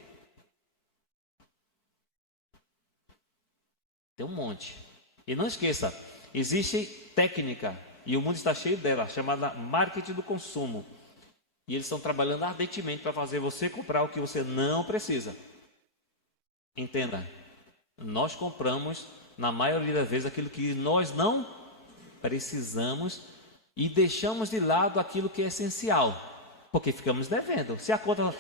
Tem um monte. E não esqueça, existe técnica, e o mundo está cheio dela, chamada marketing do consumo. E eles estão trabalhando ardentemente para fazer você comprar o que você não precisa. Entenda, nós compramos, na maioria das vezes, aquilo que nós não precisamos e deixamos de lado aquilo que é essencial, porque ficamos devendo. Se a conta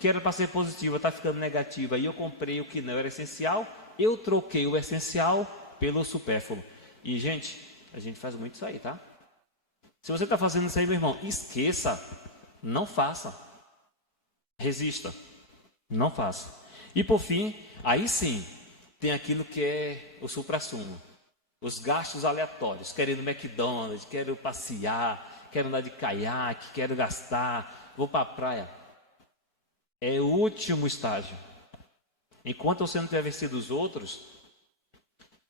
que era para ser positiva está ficando negativa e eu comprei o que não era essencial, eu troquei o essencial pelo supérfluo. E, gente, a gente faz muito isso aí, tá? Se você está fazendo isso aí, meu irmão, esqueça, não faça. Resista, não faça. E, por fim, aí sim, tem aquilo que é o suprassumo. Os gastos aleatórios. Quero ir no McDonald's, quero passear, quero andar de caiaque, quero gastar, vou para a praia. É o último estágio. Enquanto você não tiver vencido os outros,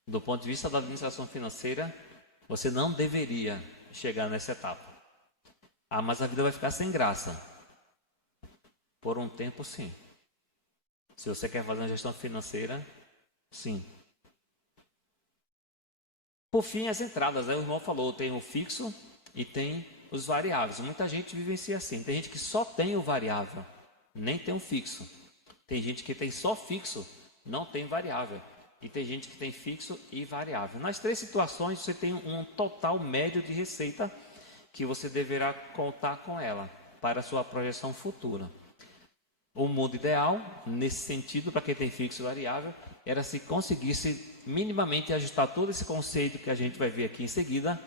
do ponto de vista da administração financeira, você não deveria chegar nessa etapa. Ah, mas a vida vai ficar sem graça. Por um tempo, sim. Se você quer fazer uma gestão financeira, sim. Por fim, as entradas, né? O irmão falou, tem o fixo e tem os variáveis. Muita gente vivencia assim. Tem gente que só tem o variável, nem tem o fixo. Tem gente que tem só fixo, não tem variável. E tem gente que tem fixo e variável. Nas 3 situações, você tem um total médio de receita que você deverá contar com ela para a sua projeção futura. O mundo ideal, nesse sentido, para quem tem fixo e variável, era se conseguisse minimamente ajustar todo esse conceito que a gente vai ver aqui em seguida,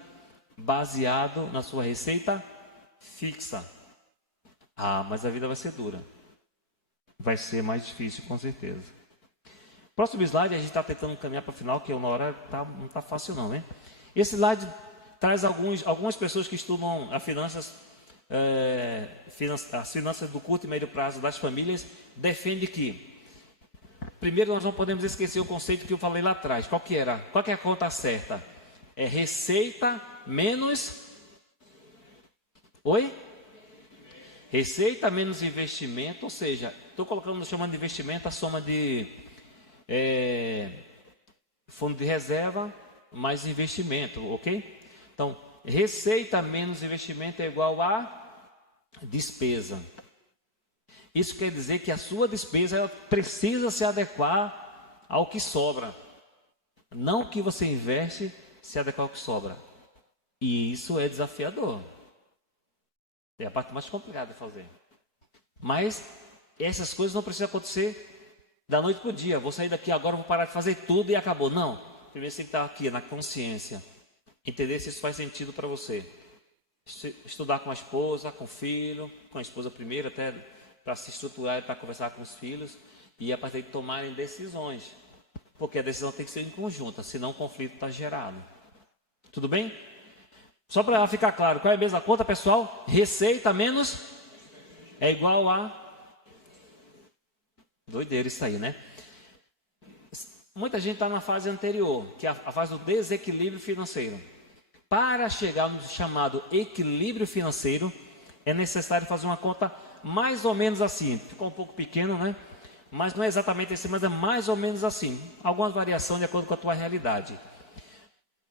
baseado na sua receita fixa. Ah, mas a vida vai ser dura. Vai ser mais difícil, com certeza. Próximo slide, a gente está tentando caminhar para o final, que uma hora não está fácil não, né? Esse slide traz algumas pessoas que estudam as finanças do curto e médio prazo das famílias, defende que, primeiro, nós não podemos esquecer o conceito que eu falei lá atrás. Qual que era? Qual que é a conta certa? É receita menos... Oi? Receita menos investimento, ou seja, estou chamando de investimento a soma de fundo de reserva mais investimento, ok? Então, receita menos investimento é igual a despesa. Isso quer dizer que a sua despesa ela precisa se adequar ao que sobra. Não o que você investe se adequar ao que sobra. E isso é desafiador. É a parte mais complicada de fazer. Mas essas coisas não precisam acontecer da noite para o dia. Vou sair daqui agora, vou parar de fazer tudo e acabou. Não. Primeiro você tem que estar aqui na consciência. Entender se isso faz sentido para você. Estudar com a esposa, com o filho, com a esposa primeiro, até para se estruturar e para conversar com os filhos. E a partir de tomarem decisões. Porque a decisão tem que ser em conjunta, senão o conflito está gerado. Tudo bem? Só para ficar claro, qual é a mesma conta, pessoal? Receita menos é igual a... Doideira isso aí, né? Muita gente está na fase anterior, que é a fase do desequilíbrio financeiro. Para chegar no chamado equilíbrio financeiro, é necessário fazer uma conta mais ou menos assim. Ficou um pouco pequeno, né? Mas não é exatamente assim, mas é mais ou menos assim. Algumas variações de acordo com a tua realidade.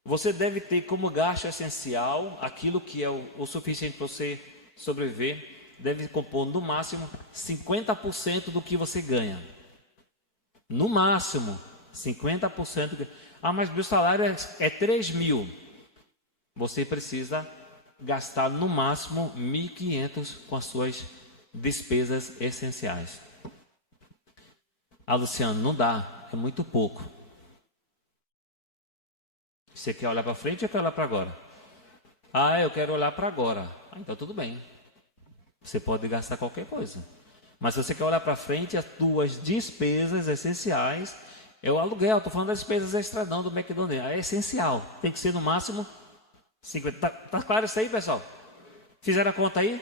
Você deve ter como gasto essencial, aquilo que é o suficiente para você sobreviver, deve compor no máximo 50% do que você ganha. No máximo, 50%. Ah, mas meu salário é 3 mil. Você precisa gastar no máximo 1.500 com as suas despesas essenciais. Ah, Luciano, não dá, é muito pouco. Você quer olhar para frente ou quer olhar para agora? Ah, eu quero olhar para agora. Ah, então tudo bem. Você pode gastar qualquer coisa. Mas se você quer olhar para frente, as tuas despesas essenciais é o aluguel. Estou falando das despesas extradão do McDonald's. É essencial. Tem que ser no máximo 50. Tá claro isso aí, pessoal? Fizeram a conta aí?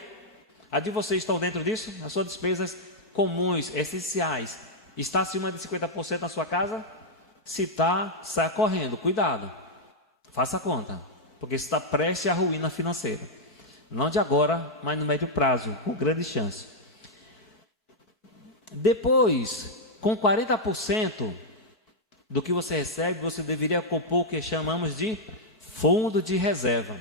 A de vocês estão dentro disso? As suas despesas comuns, essenciais, está acima de 50% na sua casa? Se está, sai correndo. Cuidado. Faça a conta. Porque está prestes à ruína financeira. Não de agora, mas no médio prazo, com grande chance. Depois, com 40% do que você recebe, você deveria compor o que chamamos de fundo de reserva.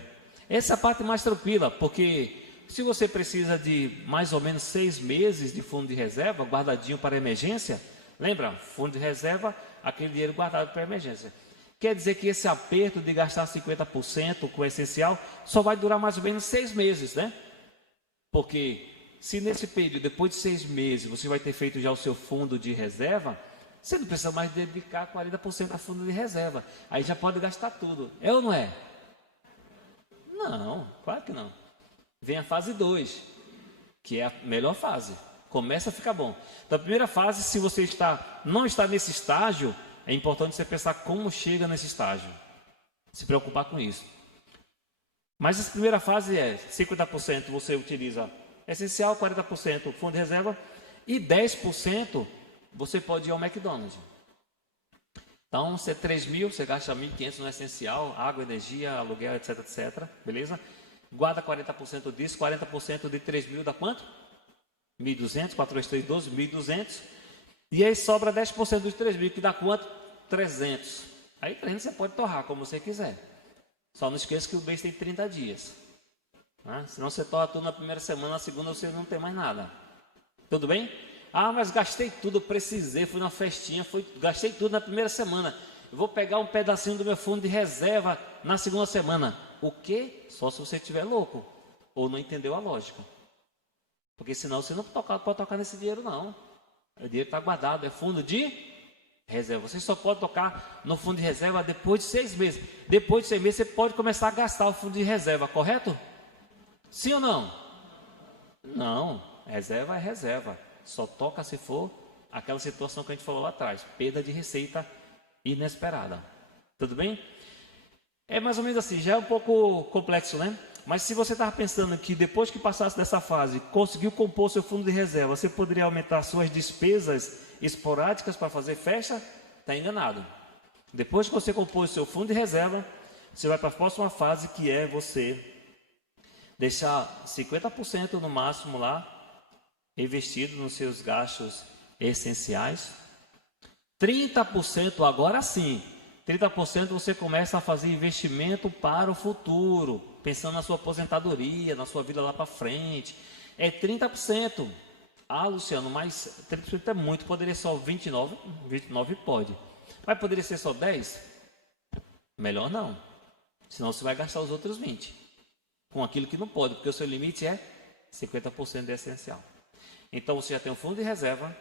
Essa é a parte mais tranquila, porque se você precisa de mais ou menos 6 meses de fundo de reserva, guardadinho para emergência, lembra? Fundo de reserva, aquele dinheiro guardado para emergência. Quer dizer que esse aperto de gastar 50% com o essencial só vai durar mais ou menos 6 meses, né? Porque se nesse período, depois de 6 meses, você vai ter feito já o seu fundo de reserva, você não precisa mais dedicar 40% a fundo de reserva. Aí já pode gastar tudo. É ou não é? Não, claro que não. Vem a fase 2, que é a melhor fase. Começa a ficar bom. Então, a primeira fase, se você não está nesse estágio, é importante você pensar como chega nesse estágio. Se preocupar com isso. Mas essa primeira fase é 50% você utiliza essencial, 40% fundo de reserva e 10% você pode ir ao McDonald's. Então, você 3 mil, você gasta 1.500 no essencial, água, energia, aluguel, etc, etc. Beleza? Guarda 40% disso, 40% de 3 mil dá quanto? 1.200, 4 vezes 3, 12, 1.200. E aí sobra 10% dos 3 mil, que dá quanto? 300. Aí 300 você pode torrar como você quiser. Só não esqueça que o mês tem 30 dias. Né? Senão você torra tudo na primeira semana, na segunda você não tem mais nada. Tudo bem? Ah, mas gastei tudo, precisei, fui numa festinha, gastei tudo na primeira semana. Eu vou pegar um pedacinho do meu fundo de reserva na segunda semana. O quê? Só se você estiver louco ou não entendeu a lógica. Porque senão você não pode tocar nesse dinheiro, não. O dinheiro está guardado, é fundo de reserva. Você só pode tocar no fundo de reserva depois de 6 meses. Depois de 6 meses você pode começar a gastar o fundo de reserva, correto? Sim ou não? Não, reserva é reserva. Só toca se for aquela situação que a gente falou lá atrás. Perda de receita inesperada. Tudo bem? É mais ou menos assim, já é um pouco complexo, né? Mas se você estava pensando que depois que passasse dessa fase, conseguiu compor seu fundo de reserva, você poderia aumentar suas despesas esporádicas para fazer festa, está enganado. Depois que você compôs seu fundo de reserva, você vai para a próxima fase, que é você deixar 50% no máximo lá, investido nos seus gastos essenciais. 30% agora sim, 30% você começa a fazer investimento para o futuro, pensando na sua aposentadoria, na sua vida lá para frente. É 30%. Ah, Luciano, mas 30% é muito, poderia ser só 29? 29 pode. Mas poderia ser só 10? Melhor não. Senão você vai gastar os outros 20. Com aquilo que não pode, porque o seu limite é 50% de essencial. Então você já tem um fundo de reserva,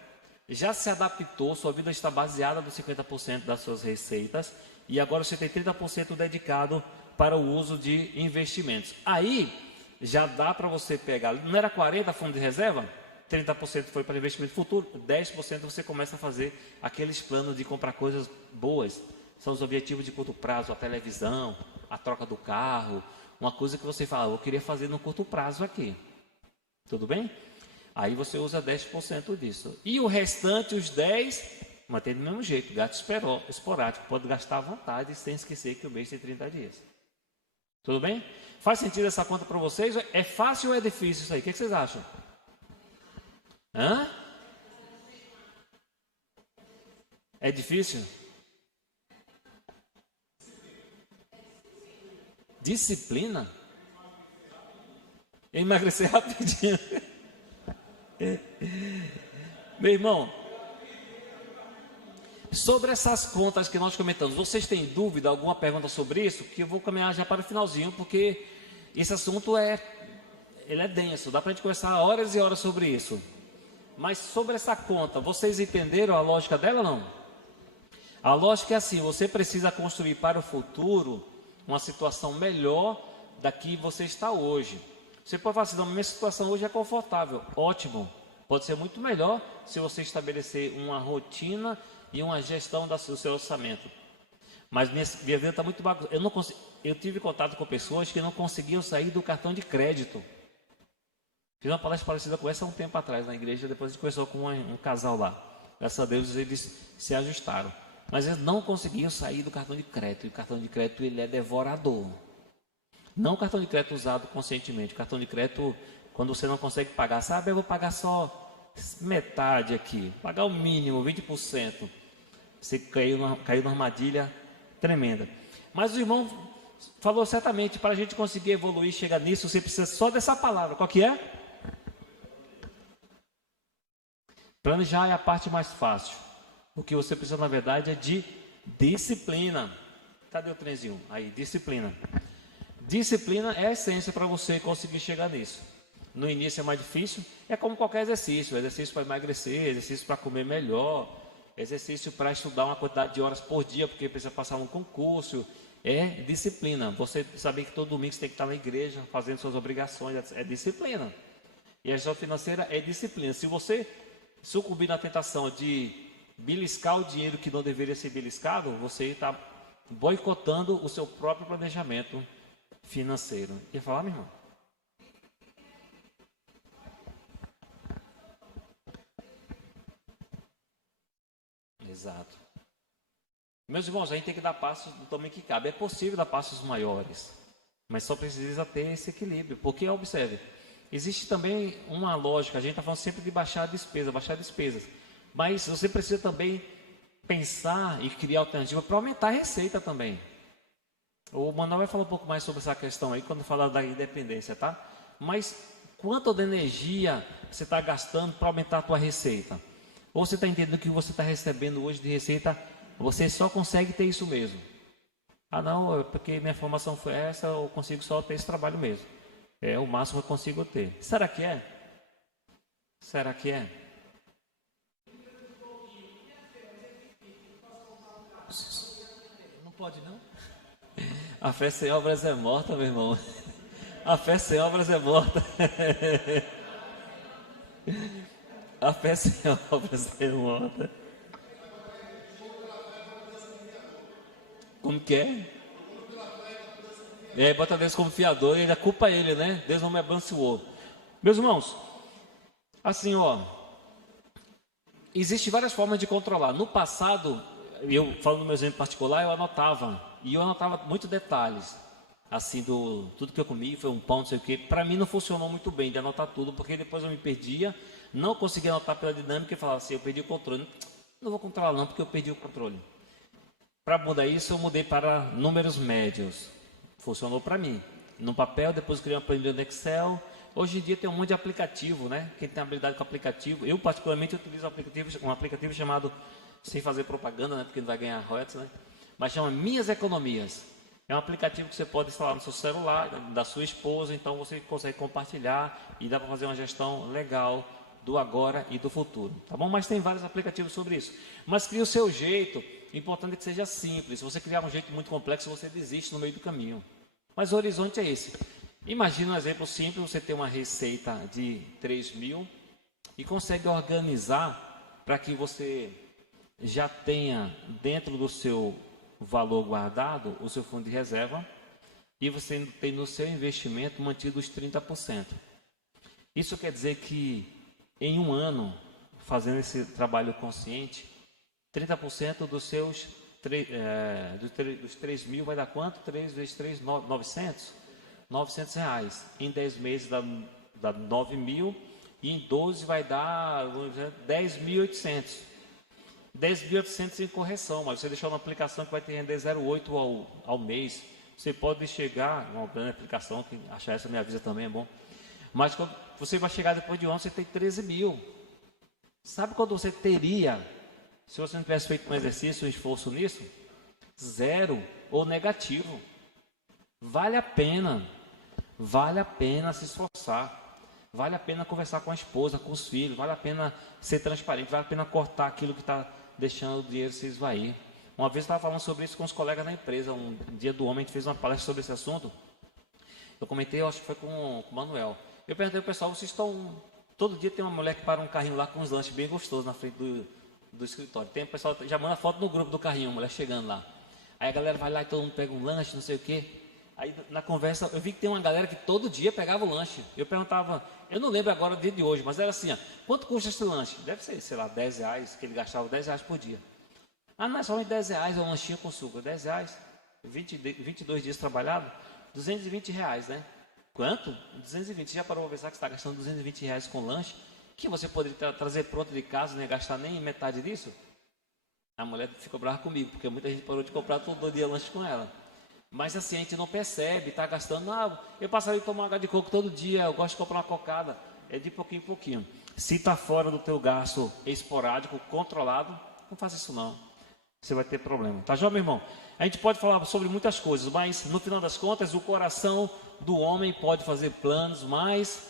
já se adaptou, sua vida está baseada nos 50% das suas receitas e agora você tem 30% dedicado para o uso de investimentos. Aí já dá para você pegar, não era 40% fundo de reserva? 30% foi para investimento futuro, 10% você começa a fazer aqueles planos de comprar coisas boas. São os objetivos de curto prazo, a televisão, a troca do carro, uma coisa que você fala, eu queria fazer no curto prazo aqui. Tudo bem? Aí você usa 10% disso. E o restante, os 10%, mantém do mesmo jeito, gasto esporádico. Pode gastar à vontade, sem esquecer que o mês tem 30 dias. Tudo bem? Faz sentido essa conta para vocês? É fácil ou é difícil isso aí? O que vocês acham? Hã? É difícil? Disciplina? Emagrecer rapidinho. Meu irmão, sobre essas contas que nós comentamos, vocês têm dúvida, alguma pergunta sobre isso? Que eu vou caminhar já para o finalzinho, porque esse assunto ele é denso, dá para a gente conversar horas e horas sobre isso. Mas sobre essa conta, vocês entenderam a lógica dela ou não? A lógica é assim, você precisa construir para o futuro uma situação melhor da que você está hoje. Você pode falar assim, não, minha situação hoje é confortável. Ótimo. Pode ser muito melhor se você estabelecer uma rotina e uma gestão do seu orçamento. Mas minha vida está muito bagunçada. Eu tive contato com pessoas que não conseguiam sair do cartão de crédito. Fiz uma palestra parecida com essa há um tempo atrás na igreja. Depois a gente conversou com um casal lá. Graças a Deus eles se ajustaram. Mas eles não conseguiam sair do cartão de crédito. E o cartão de crédito ele é devorador. Não o cartão de crédito usado conscientemente. O cartão de crédito, quando você não consegue pagar, sabe, eu vou pagar só metade aqui. Pagar o mínimo, 20%. Você caiu numa armadilha tremenda. Mas o irmão falou certamente, para a gente conseguir evoluir, chegar nisso, você precisa só dessa palavra. Qual que é? Planejar é a parte mais fácil. O que você precisa, na verdade, é de disciplina. Cadê o trenzinho? Aí, disciplina. Disciplina é a essência para você conseguir chegar nisso. No início é mais difícil, é como qualquer exercício para emagrecer, exercício para comer melhor, exercício para estudar uma quantidade de horas por dia, porque precisa passar um concurso, é disciplina. Você saber que todo domingo você tem que estar na igreja, fazendo suas obrigações, é disciplina. E a gestão financeira é disciplina. Se você sucumbir na tentação de beliscar o dinheiro que não deveria ser beliscado, você está boicotando o seu próprio planejamento financeiro. Quer falar, meu irmão? Exato. Meus irmãos, a gente tem que dar passos do tamanho que cabe. É possível dar passos maiores, mas só precisa ter esse equilíbrio. Porque, observe, existe também uma lógica. A gente está falando sempre de baixar despesas. Mas você precisa também pensar e criar alternativa para aumentar a receita também. O Manuel vai falar um pouco mais sobre essa questão aí quando falar da independência, tá? Mas quanto de energia você está gastando para aumentar a tua receita? Ou você está entendendo que o que você está recebendo hoje de receita, você só consegue ter isso mesmo? Ah, não, porque minha formação foi essa, eu consigo só ter esse trabalho mesmo. É o máximo que eu consigo ter. Será que é? Será que é? Não pode, não? A fé sem obras é morta, meu irmão. A fé sem obras é morta. A fé sem obras é morta. Como que é? Bota Deus como fiador e a culpa é ele, né? Deus não me abençoou. Meus irmãos, assim, existem várias formas de controlar. No passado, eu falando no meu exemplo particular, eu anotava. E eu anotava muitos detalhes. Assim, tudo que eu comi, foi um pão, não sei o quê. Para mim não funcionou muito bem de anotar tudo, porque depois eu me perdia. Não conseguia anotar pela dinâmica e falava assim, eu perdi o controle. Não vou controlar não, porque eu perdi o controle. Para mudar isso, eu mudei para números médios. Funcionou para mim. No papel, depois eu criei uma planilha no Excel. Hoje em dia tem um monte de aplicativo, né? Quem tem habilidade com aplicativo. Eu, particularmente, utilizo um aplicativo chamado, sem fazer propaganda, né? Porque não vai ganhar royalties, né? Mas chama Minhas Economias. É um aplicativo que você pode instalar no seu celular, da sua esposa, então você consegue compartilhar e dá para fazer uma gestão legal do agora e do futuro, tá bom? Mas tem vários aplicativos sobre isso. Mas cria o seu jeito, o importante é que seja simples. Se você criar um jeito muito complexo, você desiste no meio do caminho. Mas o horizonte é esse. Imagina um exemplo simples, você tem uma receita de 3 mil e consegue organizar para que você já tenha dentro do seu valor guardado o seu fundo de reserva e você tem no seu investimento mantido os 30%. Isso quer dizer que em um ano, fazendo esse trabalho consciente, 30% dos seus dos 3 mil vai dar quanto? 3 vezes 3, 900? 900 reais. Em 10 meses dá 9 mil e em 12 vai dar 10.800. 10.800 sem correção, mas você deixou uma aplicação que vai te render 0,8 ao mês. Você pode chegar, uma grande aplicação, que achar essa me avisa também, é bom. Mas quando você vai chegar depois de um ano, você tem 13 mil. Sabe quando você teria, se você não tivesse feito um exercício, um esforço nisso? 0 ou negativo. Vale a pena se esforçar. Vale a pena conversar com a esposa, com os filhos, vale a pena ser transparente, vale a pena cortar aquilo que está deixando o dinheiro se esvair. Uma vez eu estava falando sobre isso com os colegas da empresa, um dia do homem, a gente fez uma palestra sobre esse assunto. Eu comentei, eu acho que foi com o Manuel. Eu perguntei ao pessoal, vocês estão... Todo dia tem uma mulher que para um carrinho lá com uns lanches bem gostosos na frente do escritório. Tem o pessoal já manda foto no grupo do carrinho, a mulher chegando lá. Aí a galera vai lá e todo mundo pega um lanche, não sei o quê. Aí na conversa, eu vi que tem uma galera que todo dia pegava o lanche. Eu perguntava, eu não lembro agora do dia de hoje, mas era assim, ó, quanto custa esse lanche? Deve ser, sei lá, 10 reais, que ele gastava 10 reais por dia. Ah, não é somente 10 reais, é um lanchinho com suco, 10 reais, 22 dias trabalhado, 220 reais, né? Quanto? 220, você já parou para pensar que você está gastando 220 reais com lanche, que você poderia trazer pronto de casa, nem gastar nem metade disso? A mulher ficou brava comigo, porque muita gente parou de comprar todo dia lanche com ela. Mas assim, a gente não percebe, está gastando. Ah, eu passaria a tomar água de coco todo dia, eu gosto de comprar uma cocada. É de pouquinho em pouquinho. Se está fora do teu gasto esporádico, controlado, não faça isso não. Você vai ter problema. Tá, João, meu irmão? A gente pode falar sobre muitas coisas, mas no final das contas, o coração do homem pode fazer planos, mas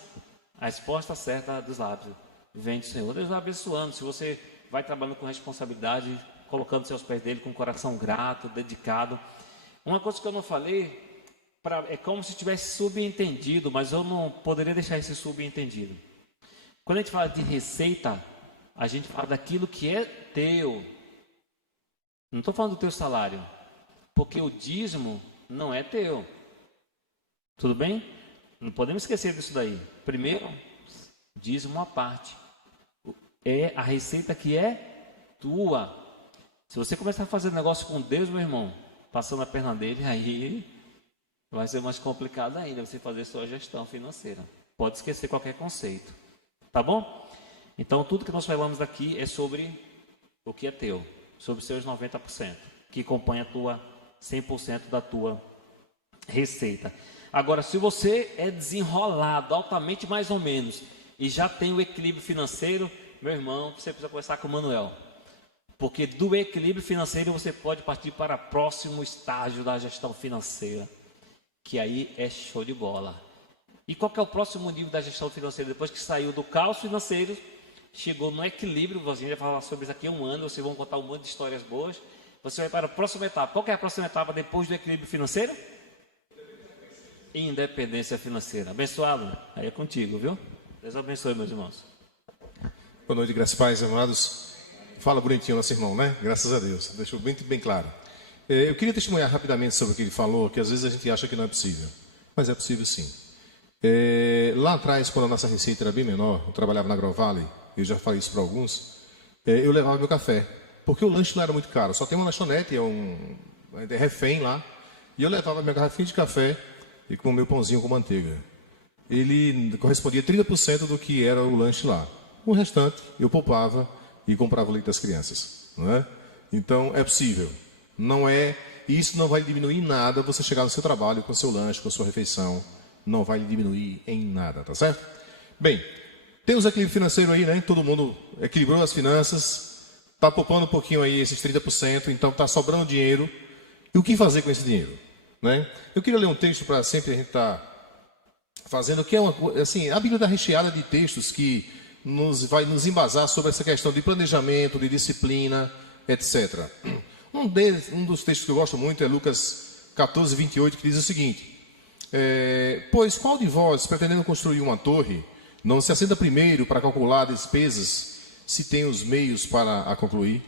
a resposta certa dos lábios vem do Senhor. Deus vai abençoando. Se você vai trabalhando com responsabilidade, colocando seus pés dele com o coração grato, dedicado. Uma coisa que eu não falei, é como se tivesse subentendido, mas eu não poderia deixar esse subentendido. Quando a gente fala de receita, a gente fala daquilo que é teu. Não estou falando do teu salário, porque o dízimo não é teu. Tudo bem? Não podemos esquecer disso daí. Primeiro, dízimo à parte. É a receita que é tua. Se você começar a fazer negócio com Deus, meu irmão, passando a perna dele, aí vai ser mais complicado ainda você fazer sua gestão financeira. Pode esquecer qualquer conceito. Tá bom? Então, tudo que nós falamos aqui é sobre o que é teu, sobre seus 90%, que compõe a tua 100% da tua receita. Agora, se você é desenrolado, altamente mais ou menos, e já tem o equilíbrio financeiro, meu irmão, você precisa conversar com o Manuel. Porque do equilíbrio financeiro você pode partir para o próximo estágio da gestão financeira, que aí é show de bola. E qual que é o próximo nível da gestão financeira? Depois que saiu do caos financeiro, chegou no equilíbrio, você vai falar sobre isso aqui há um ano, vocês vão contar um monte de histórias boas. Você vai para a próxima etapa. Qual que é a próxima etapa depois do equilíbrio financeiro? Independência financeira. Abençoado, aí é contigo, viu? Deus abençoe, meus irmãos. Boa noite, graças e paz, amados. Fala bonitinho nosso irmão, né? Graças a Deus. Deixou bem claro. Eu queria testemunhar rapidamente sobre o que ele falou, que às vezes a gente acha que não é possível. Mas é possível sim. Lá atrás, quando a nossa receita era bem menor, eu trabalhava na Agrovale, eu já falei isso para alguns, eu levava meu café, porque o lanche não era muito caro. Só tem uma lanchonete, é refém lá, e eu levava minha garrafinha de café e com o meu pãozinho com manteiga. Ele correspondia a 30% do que era o lanche lá. O restante eu poupava e comprava o leite das crianças, não é? Então é possível. Não é, isso não vai diminuir em nada você chegar no seu trabalho com o seu lanche, com a sua refeição não vai lhe diminuir em nada, tá certo? Bem, temos equilíbrio financeiro aí, né? Todo mundo equilibrou as finanças, está poupando um pouquinho aí esses 30%, então está sobrando dinheiro. E o que fazer com esse dinheiro? Né? Eu queria ler um texto para sempre a gente estar fazendo, que é assim, a Bíblia está recheada de textos que vai nos embasar sobre essa questão de planejamento, de disciplina, etc. Um dos textos que eu gosto muito é Lucas 14, 28, que diz o seguinte: pois qual de vós, pretendendo construir uma torre, não se assenta primeiro para calcular despesas, se tem os meios para a concluir?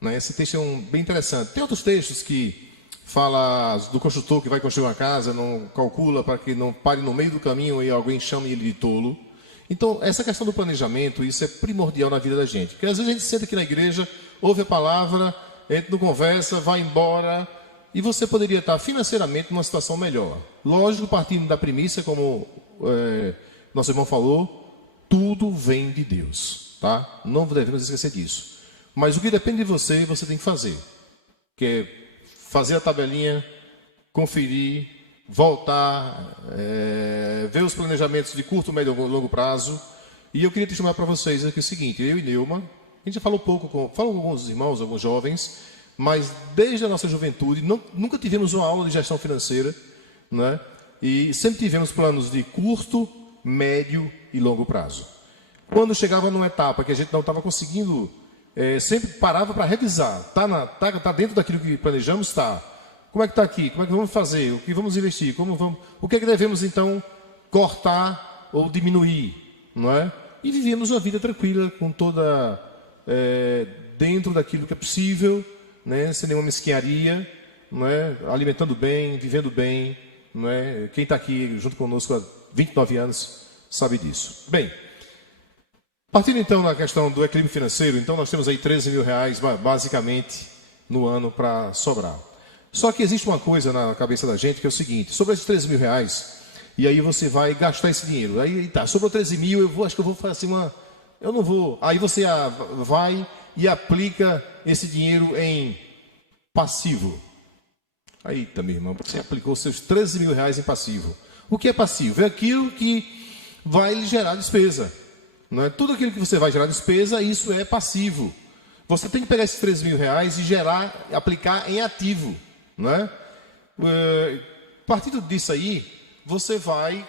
Né? Esse texto é bem interessante. Tem outros textos que fala do construtor que vai construir uma casa, não calcula para que não pare no meio do caminho e alguém chame ele de tolo. Então, essa questão do planejamento, isso é primordial na vida da gente. Porque às vezes a gente senta aqui na igreja, ouve a palavra, entra no conversa, vai embora, e você poderia estar financeiramente numa situação melhor. Lógico, partindo da premissa, como nosso irmão falou, tudo vem de Deus, tá? Não devemos esquecer disso. Mas o que depende de você, você tem que fazer. Que é fazer a tabelinha, conferir, voltar, ver os planejamentos de curto, médio e longo prazo. E eu queria te chamar para vocês aqui o seguinte: eu e Neuma, a gente já falou pouco, falou com alguns irmãos, alguns jovens, mas desde a nossa juventude nunca tivemos uma aula de gestão financeira, né? E sempre tivemos planos de curto, médio e longo prazo. Quando chegava numa etapa que a gente não estava conseguindo, sempre parava para revisar. Tá dentro daquilo que planejamos? Tá. Como é que está aqui? Como é que vamos fazer? O que vamos investir? O que é que devemos, então, cortar ou diminuir? Não é? E vivíamos uma vida tranquila, com toda... dentro daquilo que é possível, né? Sem nenhuma mesquinharia, não é? Alimentando bem, vivendo bem. Não é? Quem está aqui junto conosco há 29 anos sabe disso. Bem, partindo então na questão do equilíbrio financeiro, então nós temos aí 13 mil reais, basicamente, no ano para sobrar. Só que existe uma coisa na cabeça da gente que é o seguinte: sobre esses 13 mil reais, e aí você vai gastar esse dinheiro. Aí tá, sobrou 13 mil, acho que eu vou fazer uma... Eu não vou... Aí você vai e aplica esse dinheiro em passivo. Aí também, irmão, você aplicou seus 13 mil reais em passivo. O que é passivo? É aquilo que vai lhe gerar despesa. Não é? Tudo aquilo que você vai gerar despesa, isso é passivo. Você tem que pegar esses 13 mil reais e aplicar em ativo. Não é? Partindo disso aí, você vai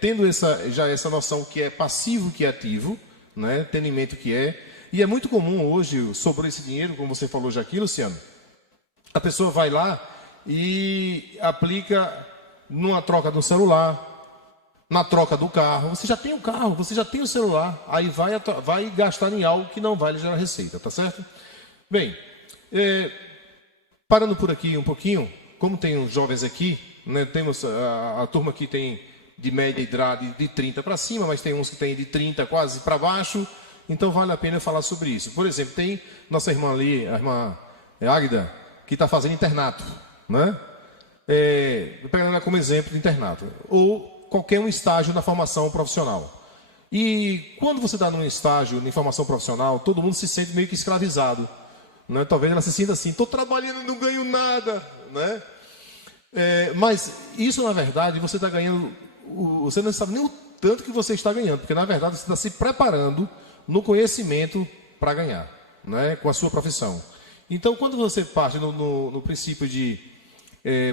tendo essa noção que é passivo, que é ativo, né? Tendo em mente o que é. E é muito comum hoje, sobrou esse dinheiro, como você falou já aqui, Luciano, a pessoa vai lá e aplica numa troca do celular, na troca do carro. Você já tem o carro, você já tem o celular, aí vai gastar em algo que não vai lhe gerar receita, tá certo? Bem, parando por aqui um pouquinho, como tem uns jovens aqui, né, temos a turma que tem de média idade de 30 para cima, mas tem uns que tem de 30 quase para baixo, então vale a pena falar sobre isso. Por exemplo, tem nossa irmã ali, a irmã Águida, que está fazendo internato, né? Pegando ela como exemplo de internato, ou qualquer um estágio na formação profissional. E quando você está num estágio de formação profissional, todo mundo se sente meio que escravizado, né? Talvez ela se sinta assim: estou trabalhando e não ganho nada, né? Mas isso, na verdade, você está ganhando, você não sabe nem o tanto que você está ganhando, porque na verdade você está se preparando no conhecimento para ganhar, né? Com a sua profissão. Então, quando você parte no princípio de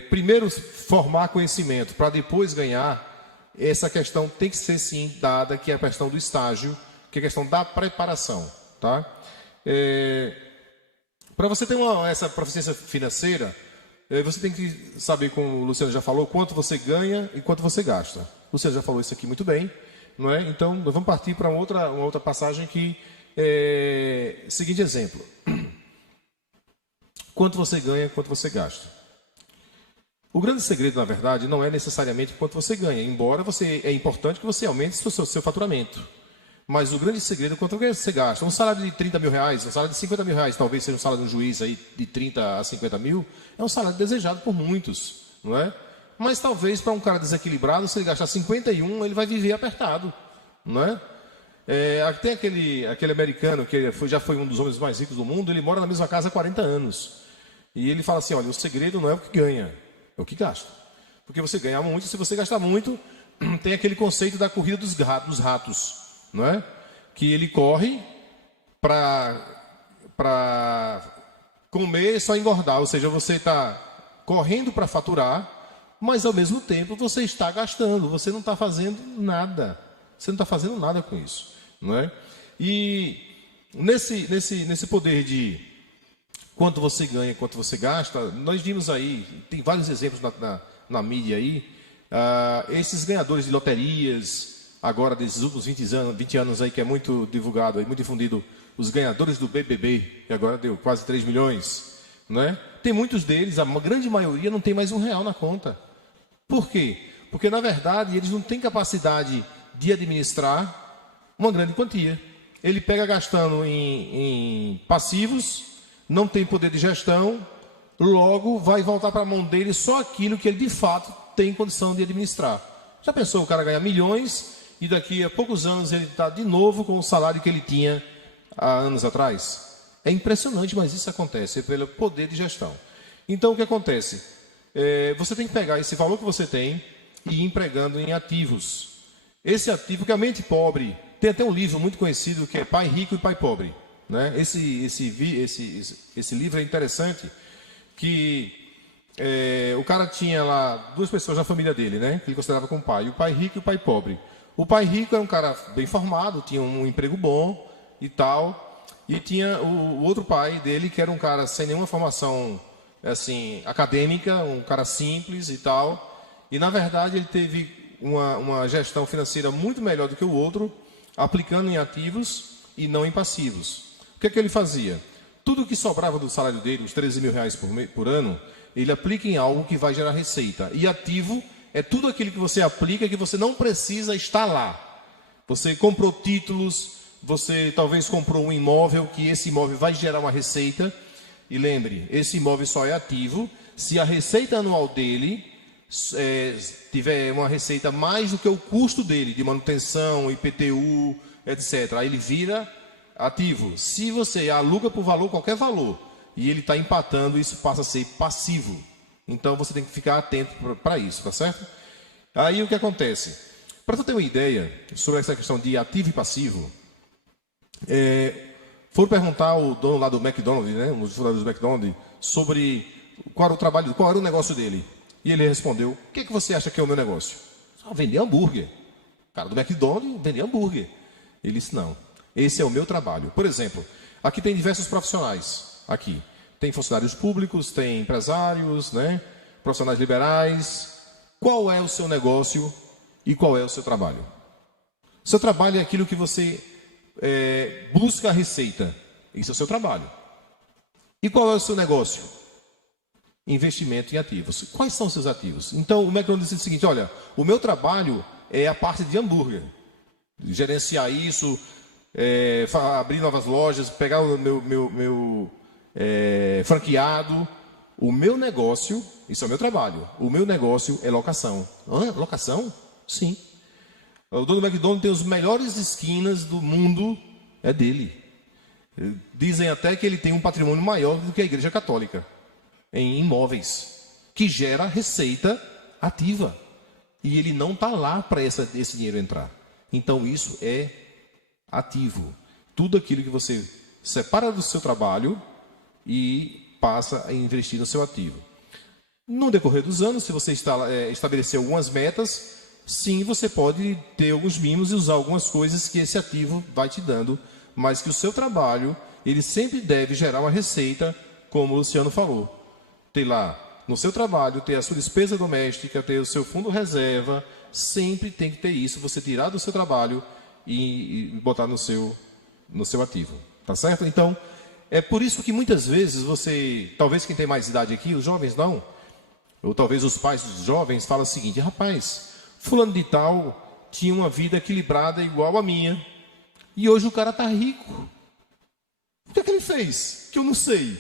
primeiro formar conhecimento para depois ganhar, essa questão tem que ser sim dada, que é a questão do estágio, que é a questão da preparação, tá? Para você ter essa proficiência financeira, você tem que saber, como o Luciano já falou, quanto você ganha e quanto você gasta. O Luciano já falou isso aqui muito bem, não é? Então, nós vamos partir para uma outra passagem que seguinte exemplo: quanto você ganha, quanto você gasta. O grande segredo, na verdade, não é necessariamente quanto você ganha, embora é importante que você aumente o seu faturamento. Mas o grande segredo é quanto você gasta. Um salário de 30 mil reais, um salário de 50 mil reais, talvez seja um salário de um juiz aí de 30 a 50 mil, é um salário desejado por muitos, não é? Mas talvez para um cara desequilibrado, se ele gastar 51, ele vai viver apertado, não é? Tem aquele americano que já foi um dos homens mais ricos do mundo, ele mora na mesma casa há 40 anos. E ele fala assim: olha, o segredo não é o que ganha, é o que gasta. Porque você ganha muito, se você gastar muito, tem aquele conceito da corrida dos ratos, não é? Que ele corre para comer, só engordar. Ou seja, você está correndo para faturar, mas ao mesmo tempo você está gastando, você não está fazendo nada. Você não está fazendo nada com isso, não é? E nesse poder de quanto você ganha, quanto você gasta, nós vimos aí, tem vários exemplos na mídia aí, esses ganhadores de loterias, agora desses últimos 20 anos aí, que é muito divulgado, muito difundido, os ganhadores do BBB, que agora deu quase 3 milhões, não é? Tem muitos deles, a grande maioria não tem mais R$1 na conta. Por quê? Porque, na verdade, eles não têm capacidade de administrar uma grande quantia. Ele pega gastando em passivos, não tem poder de gestão, logo vai voltar para a mão dele só aquilo que ele de fato tem condição de administrar. Já pensou o cara ganhar milhões e daqui a poucos anos ele está de novo com o salário que ele tinha há anos atrás? É impressionante, mas isso acontece pelo poder de gestão. Então o que acontece? Você tem que pegar esse valor que você tem e ir empregando em ativos. Esse ativo que a mente pobre, tem até um livro muito conhecido que é Pai Rico e Pai Pobre, né? Esse livro é interessante, que o cara tinha lá 2 pessoas na família dele, né? Que ele considerava como pai, o pai rico e o pai pobre. O pai rico era um cara bem formado, tinha um emprego bom e tal, e tinha o outro pai dele que era um cara sem nenhuma formação assim acadêmica, um cara simples e tal, e na verdade ele teve uma gestão financeira muito melhor do que o outro, aplicando em ativos e não em passivos. O que é que ele fazia? Tudo que sobrava do salário dele, uns R$13 mil por ano, ele aplica em algo que vai gerar receita. E ativo é tudo aquilo que você aplica que você não precisa estar lá. Você comprou títulos, você talvez comprou um imóvel, que esse imóvel vai gerar uma receita. E lembre, esse imóvel só é ativo se a receita anual dele tiver uma receita mais do que o custo dele, de manutenção, IPTU, etc. Aí ele vira ativo. Se você aluga por valor, qualquer valor, e ele está empatando, isso passa a ser passivo. Então você tem que ficar atento para isso, tá certo? Aí o que acontece? Para tu ter uma ideia sobre essa questão de ativo e passivo, foram perguntar ao dono lá do McDonald's, né, um dos fundadores do McDonald's, sobre qual era o trabalho, qual era o negócio dele. E ele respondeu: o que você acha que é o meu negócio? Vender hambúrguer. O cara do McDonald's vender hambúrguer. Ele disse: não, esse é o meu trabalho. Por exemplo, aqui tem diversos profissionais. Aqui tem funcionários públicos, tem empresários, né, profissionais liberais. Qual é o seu negócio e qual é o seu trabalho? Seu trabalho é aquilo que você busca a receita. Isso é o seu trabalho. E qual é o seu negócio? Investimento em ativos. Quais são os seus ativos? Então o McDonald's diz o seguinte: olha, o meu trabalho é a parte de hambúrguer, gerenciar isso, abrir novas lojas, pegar o meu franqueado. O meu negócio, isso é o meu trabalho, o meu negócio é locação. Locação? Sim. O dono do McDonald's tem os melhores esquinas do mundo, é dele. Dizem até que ele tem um patrimônio maior do que a Igreja Católica em imóveis, que gera receita ativa. E ele não está lá para esse dinheiro entrar. Então isso é ativo. Tudo aquilo que você separa do seu trabalho e passa a investir no seu ativo. No decorrer dos anos, se você estabeleceu algumas metas, sim, você pode ter alguns mimos e usar algumas coisas que esse ativo vai te dando, mas que o seu trabalho, ele sempre deve gerar uma receita, como o Luciano falou. Ter lá no seu trabalho, ter a sua despesa doméstica, ter o seu fundo reserva, sempre tem que ter isso, você tirar do seu trabalho e botar no seu ativo. Tá certo? Então, é por isso que muitas vezes você, talvez quem tem mais idade aqui, os jovens não, ou talvez os pais dos jovens falam o seguinte: rapaz, fulano de tal tinha uma vida equilibrada igual a minha, e hoje o cara está rico. O que é que ele fez? Que eu não sei.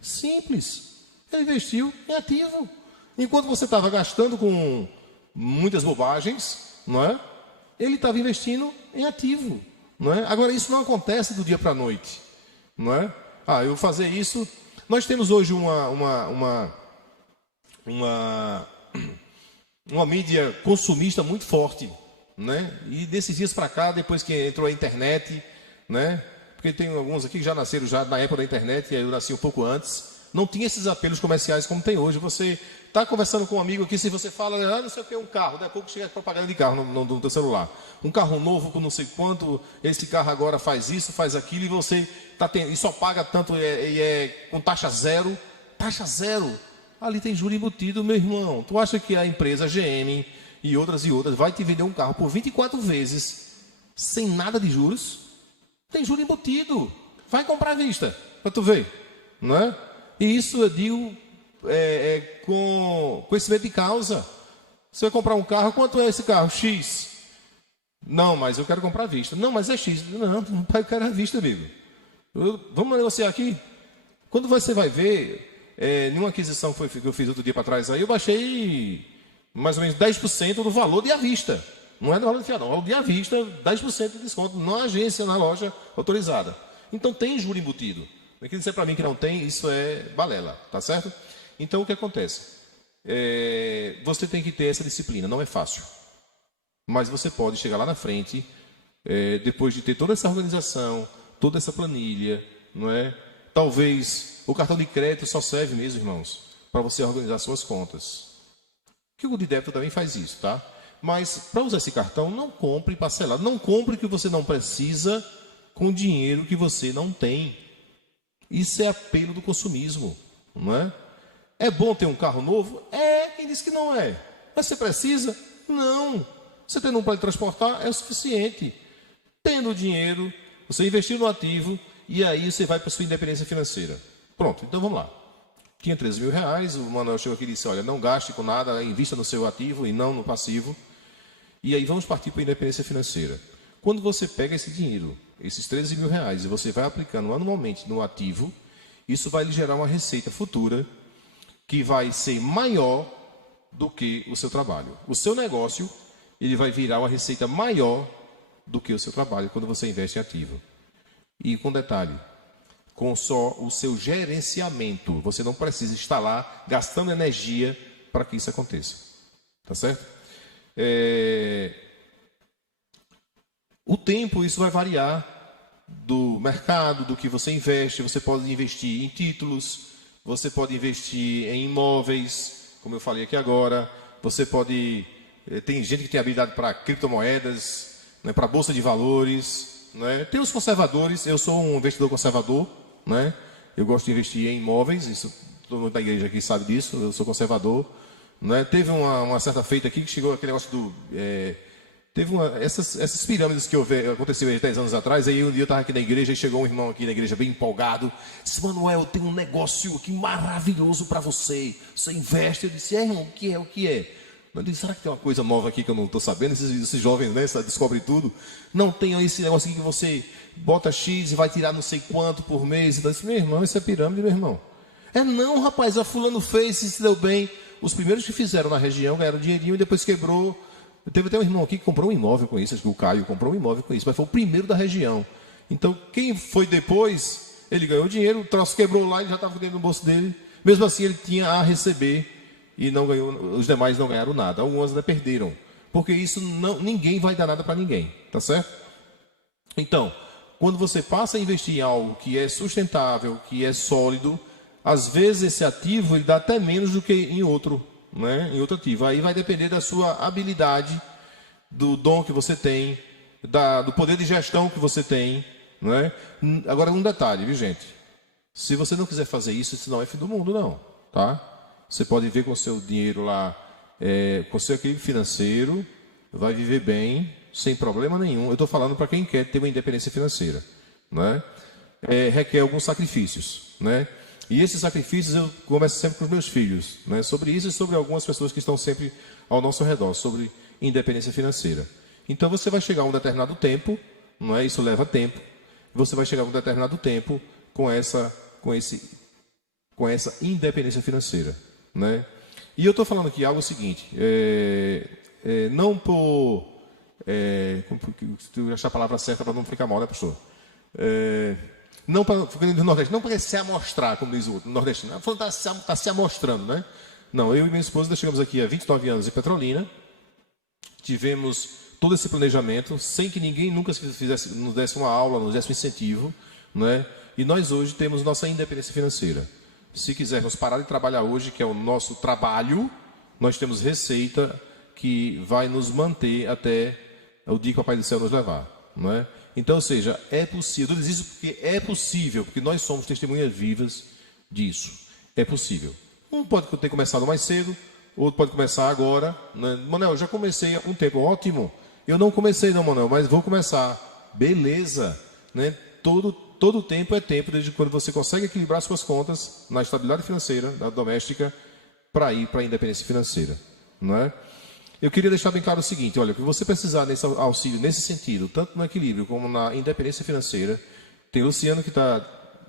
Simples. Ele investiu em ativo. Enquanto você estava gastando com muitas bobagens, não é? Ele estava investindo em ativo, não é? Agora, isso não acontece do dia para a noite, não é? Eu vou fazer isso. Nós temos hoje uma mídia consumista muito forte, né? E desses dias para cá, depois que entrou a internet, né? Porque tem alguns aqui que já nasceram já na época da internet, eu nasci um pouco antes, não tinha esses apelos comerciais como tem hoje. Você está conversando com um amigo aqui, se você fala, não sei o que, um carro, daqui a pouco chega a propaganda de carro no teu celular. Um carro novo com não sei quanto, esse carro agora faz isso, faz aquilo, e você tá e só paga tanto, com taxa zero. Taxa zero. Ali tem juro embutido, meu irmão. Tu acha que a empresa GM e outras vai te vender um carro por 24 vezes sem nada de juros? Tem juro embutido. Vai comprar à vista, para tu ver. Não é? E isso eu digo com conhecimento de causa. Você vai comprar um carro, quanto é esse carro? X. Não, mas eu quero comprar à vista. Não, mas é X. Não, eu quero à vista, amigo. Vamos negociar aqui? Quando você vai ver... numa aquisição que eu fiz outro dia para trás, aí eu baixei mais ou menos 10% do valor de à vista. Não é do valor de fiado, não. Valor de à vista, 10% de desconto na agência, na loja autorizada. Então tem juro embutido. Não quer dizer para mim que não tem, isso é balela, tá certo? Então o que acontece? Você tem que ter essa disciplina, não é fácil. Mas você pode chegar lá na frente, depois de ter toda essa organização, toda essa planilha, não é? Talvez o cartão de crédito só serve mesmo, irmãos, para você organizar suas contas. Que o de débito também faz isso, tá? Mas para usar esse cartão, não compre parcelado. Não compre o que você não precisa com dinheiro que você não tem. Isso é apelo do consumismo, não é? É bom ter um carro novo? Quem disse que não é? Mas você precisa? Não. Você tendo um para transportar é o suficiente. Tendo o dinheiro, você investir no ativo e aí você vai para a sua independência financeira. Pronto, então vamos lá. Tinha 13 mil reais, o Manuel chegou aqui e disse, olha, não gaste com nada, invista no seu ativo e não no passivo. E aí vamos partir para a independência financeira. Quando você pega esse dinheiro, esses 13 mil reais, e você vai aplicando anualmente no ativo, isso vai lhe gerar uma receita futura que vai ser maior do que o seu trabalho. O seu negócio, ele vai virar uma receita maior do que o seu trabalho quando você investe em ativo. E com detalhe, com só o seu gerenciamento, você não precisa estar lá gastando energia para que isso aconteça. Tá certo? O tempo, isso vai variar do mercado, do que você investe. Você pode investir em títulos, você pode investir em imóveis, como eu falei aqui agora. Você pode... Tem gente que tem habilidade para criptomoedas, né, para bolsa de valores. Né? Tem os conservadores, eu sou um investidor conservador. Né? Eu gosto de investir em imóveis, isso, todo mundo da igreja aqui sabe disso, eu sou conservador. Né? Teve uma certa feita aqui que chegou aquele negócio do... essas pirâmides que aconteceu há 10 anos atrás. Aí um dia eu estava aqui na igreja e chegou um irmão aqui na igreja bem empolgado. Disse, Manuel, tem um negócio aqui maravilhoso para você. Você investe. Eu disse, irmão, o que é? Eu disse, será que tem uma coisa nova aqui que eu não estou sabendo? Esses jovens, né, descobrem tudo. Não tem esse negócio aqui que você bota X e vai tirar não sei quanto por mês. Eu disse, meu irmão, isso é pirâmide, meu irmão. Não, rapaz, a fulano fez e se deu bem. Os primeiros que fizeram na região ganharam dinheirinho e depois quebrou. Teve até um irmão aqui que comprou um imóvel com isso, acho que o Caio comprou um imóvel com isso, mas foi o primeiro da região. Então, quem foi depois, ele ganhou dinheiro, o troço quebrou lá e já estava dentro do bolso dele. Mesmo assim, ele tinha a receber e não ganhou, os demais não ganharam nada. Alguns ainda perderam, porque isso ninguém vai dar nada para ninguém, tá certo? Então, quando você passa a investir em algo que é sustentável, que é sólido, às vezes esse ativo ele dá até menos do que em outro. Né, em outro ativo. Aí vai depender da sua habilidade, do dom que você tem, do poder de gestão que você tem. Né? Agora, um detalhe, viu, gente? Se você não quiser fazer isso não é fim do mundo, não. Tá? Você pode ver com o seu dinheiro lá, com o seu equilíbrio financeiro, vai viver bem, sem problema nenhum. Eu estou falando para quem quer ter uma independência financeira. Né? Requer alguns sacrifícios. Né? E esses sacrifícios eu começo sempre com os meus filhos, né? Sobre isso e sobre algumas pessoas que estão sempre ao nosso redor, sobre independência financeira. Então você vai chegar a um determinado tempo, não é? Isso leva tempo. Você vai chegar a um determinado tempo com essa independência financeira, né? E eu estou falando aqui algo seguinte, não por... se eu achar a palavra certa para não ficar mal, né, pastor? Não para do Nordeste, não para se amostrar, como diz o outro, nordestino. Está se amostrando, né? Não, eu e minha esposa chegamos aqui há 29 anos em Petrolina, tivemos todo esse planejamento, sem que ninguém nunca nos desse uma aula, nos desse um incentivo, né? E nós hoje temos nossa independência financeira. Se quisermos parar de trabalhar hoje, que é o nosso trabalho, nós temos receita que vai nos manter até o dia que o Papai do Céu nos levar, não é? Então, ou seja, é possível. Eu digo isso porque é possível, porque nós somos testemunhas vivas disso. É possível. Um pode ter começado mais cedo, outro pode começar agora, né? Manuel, eu já comecei há um tempo, ótimo. Eu não comecei não, Manuel, mas vou começar. Beleza, né? Todo tempo é tempo, desde quando você consegue equilibrar suas contas na estabilidade financeira, da doméstica, para ir para a independência financeira, não é? Eu queria deixar bem claro o seguinte, olha, que você precisar desse auxílio nesse sentido, tanto no equilíbrio como na independência financeira, tem o Luciano que está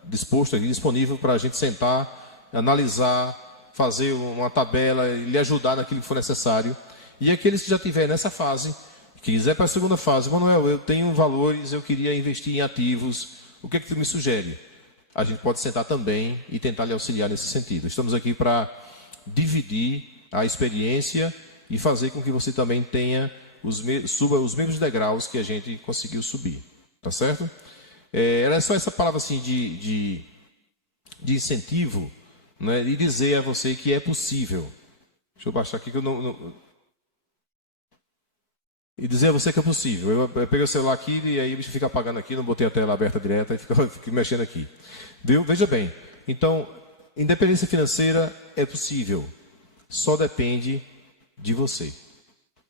disposto aqui, disponível para a gente sentar, analisar, fazer uma tabela, lhe ajudar naquilo que for necessário. E aqueles que já estiverem nessa fase, que quiser para a segunda fase, Manuel, eu tenho valores, eu queria investir em ativos, o que é que tu me sugere? A gente pode sentar também e tentar lhe auxiliar nesse sentido. Estamos aqui para dividir a experiência e fazer com que você também tenha suba os mesmos degraus que a gente conseguiu subir. Tá certo? Era só essa palavra assim de incentivo, né, e dizer a você que é possível. Deixa eu baixar aqui que eu não... E dizer a você que é possível. Eu peguei o celular aqui e aí o bicho fica apagando aqui, não botei a tela aberta direta e fica mexendo aqui. Viu? Veja bem. Então, independência financeira é possível. Só depende de você.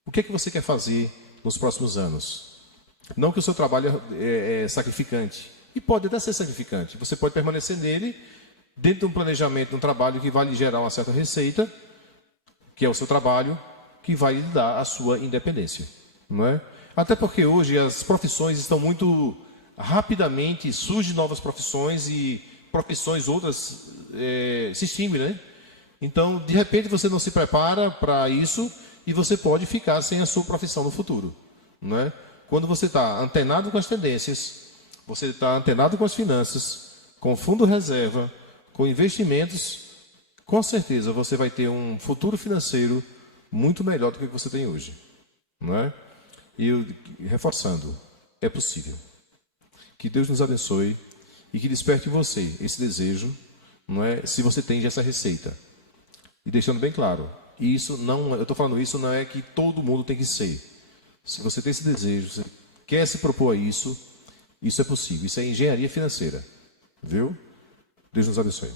O que é que você quer fazer nos próximos anos? Não que o seu trabalho é sacrificante. E pode até ser sacrificante. Você pode permanecer nele dentro de um planejamento, de um trabalho que vai lhe gerar uma certa receita, que é o seu trabalho, que vai lhe dar a sua independência. Não é? Até porque hoje as profissões estão muito rapidamente, surgem novas profissões e profissões outras se extinguem, né? Então, de repente, você não se prepara para isso e você pode ficar sem a sua profissão no futuro. Não é? Quando você está antenado com as tendências, você está antenado com as finanças, com fundo reserva, com investimentos, com certeza você vai ter um futuro financeiro muito melhor do que você tem hoje. Não é? E eu, reforçando, é possível. Que Deus nos abençoe e que desperte em você esse desejo, não é? Se você tem essa receita. E deixando bem claro, isso não, eu estou falando isso não é que todo mundo tem que ser. Se você tem esse desejo, você quer se propor a isso, isso é possível. Isso é engenharia financeira. Viu? Deus nos abençoe.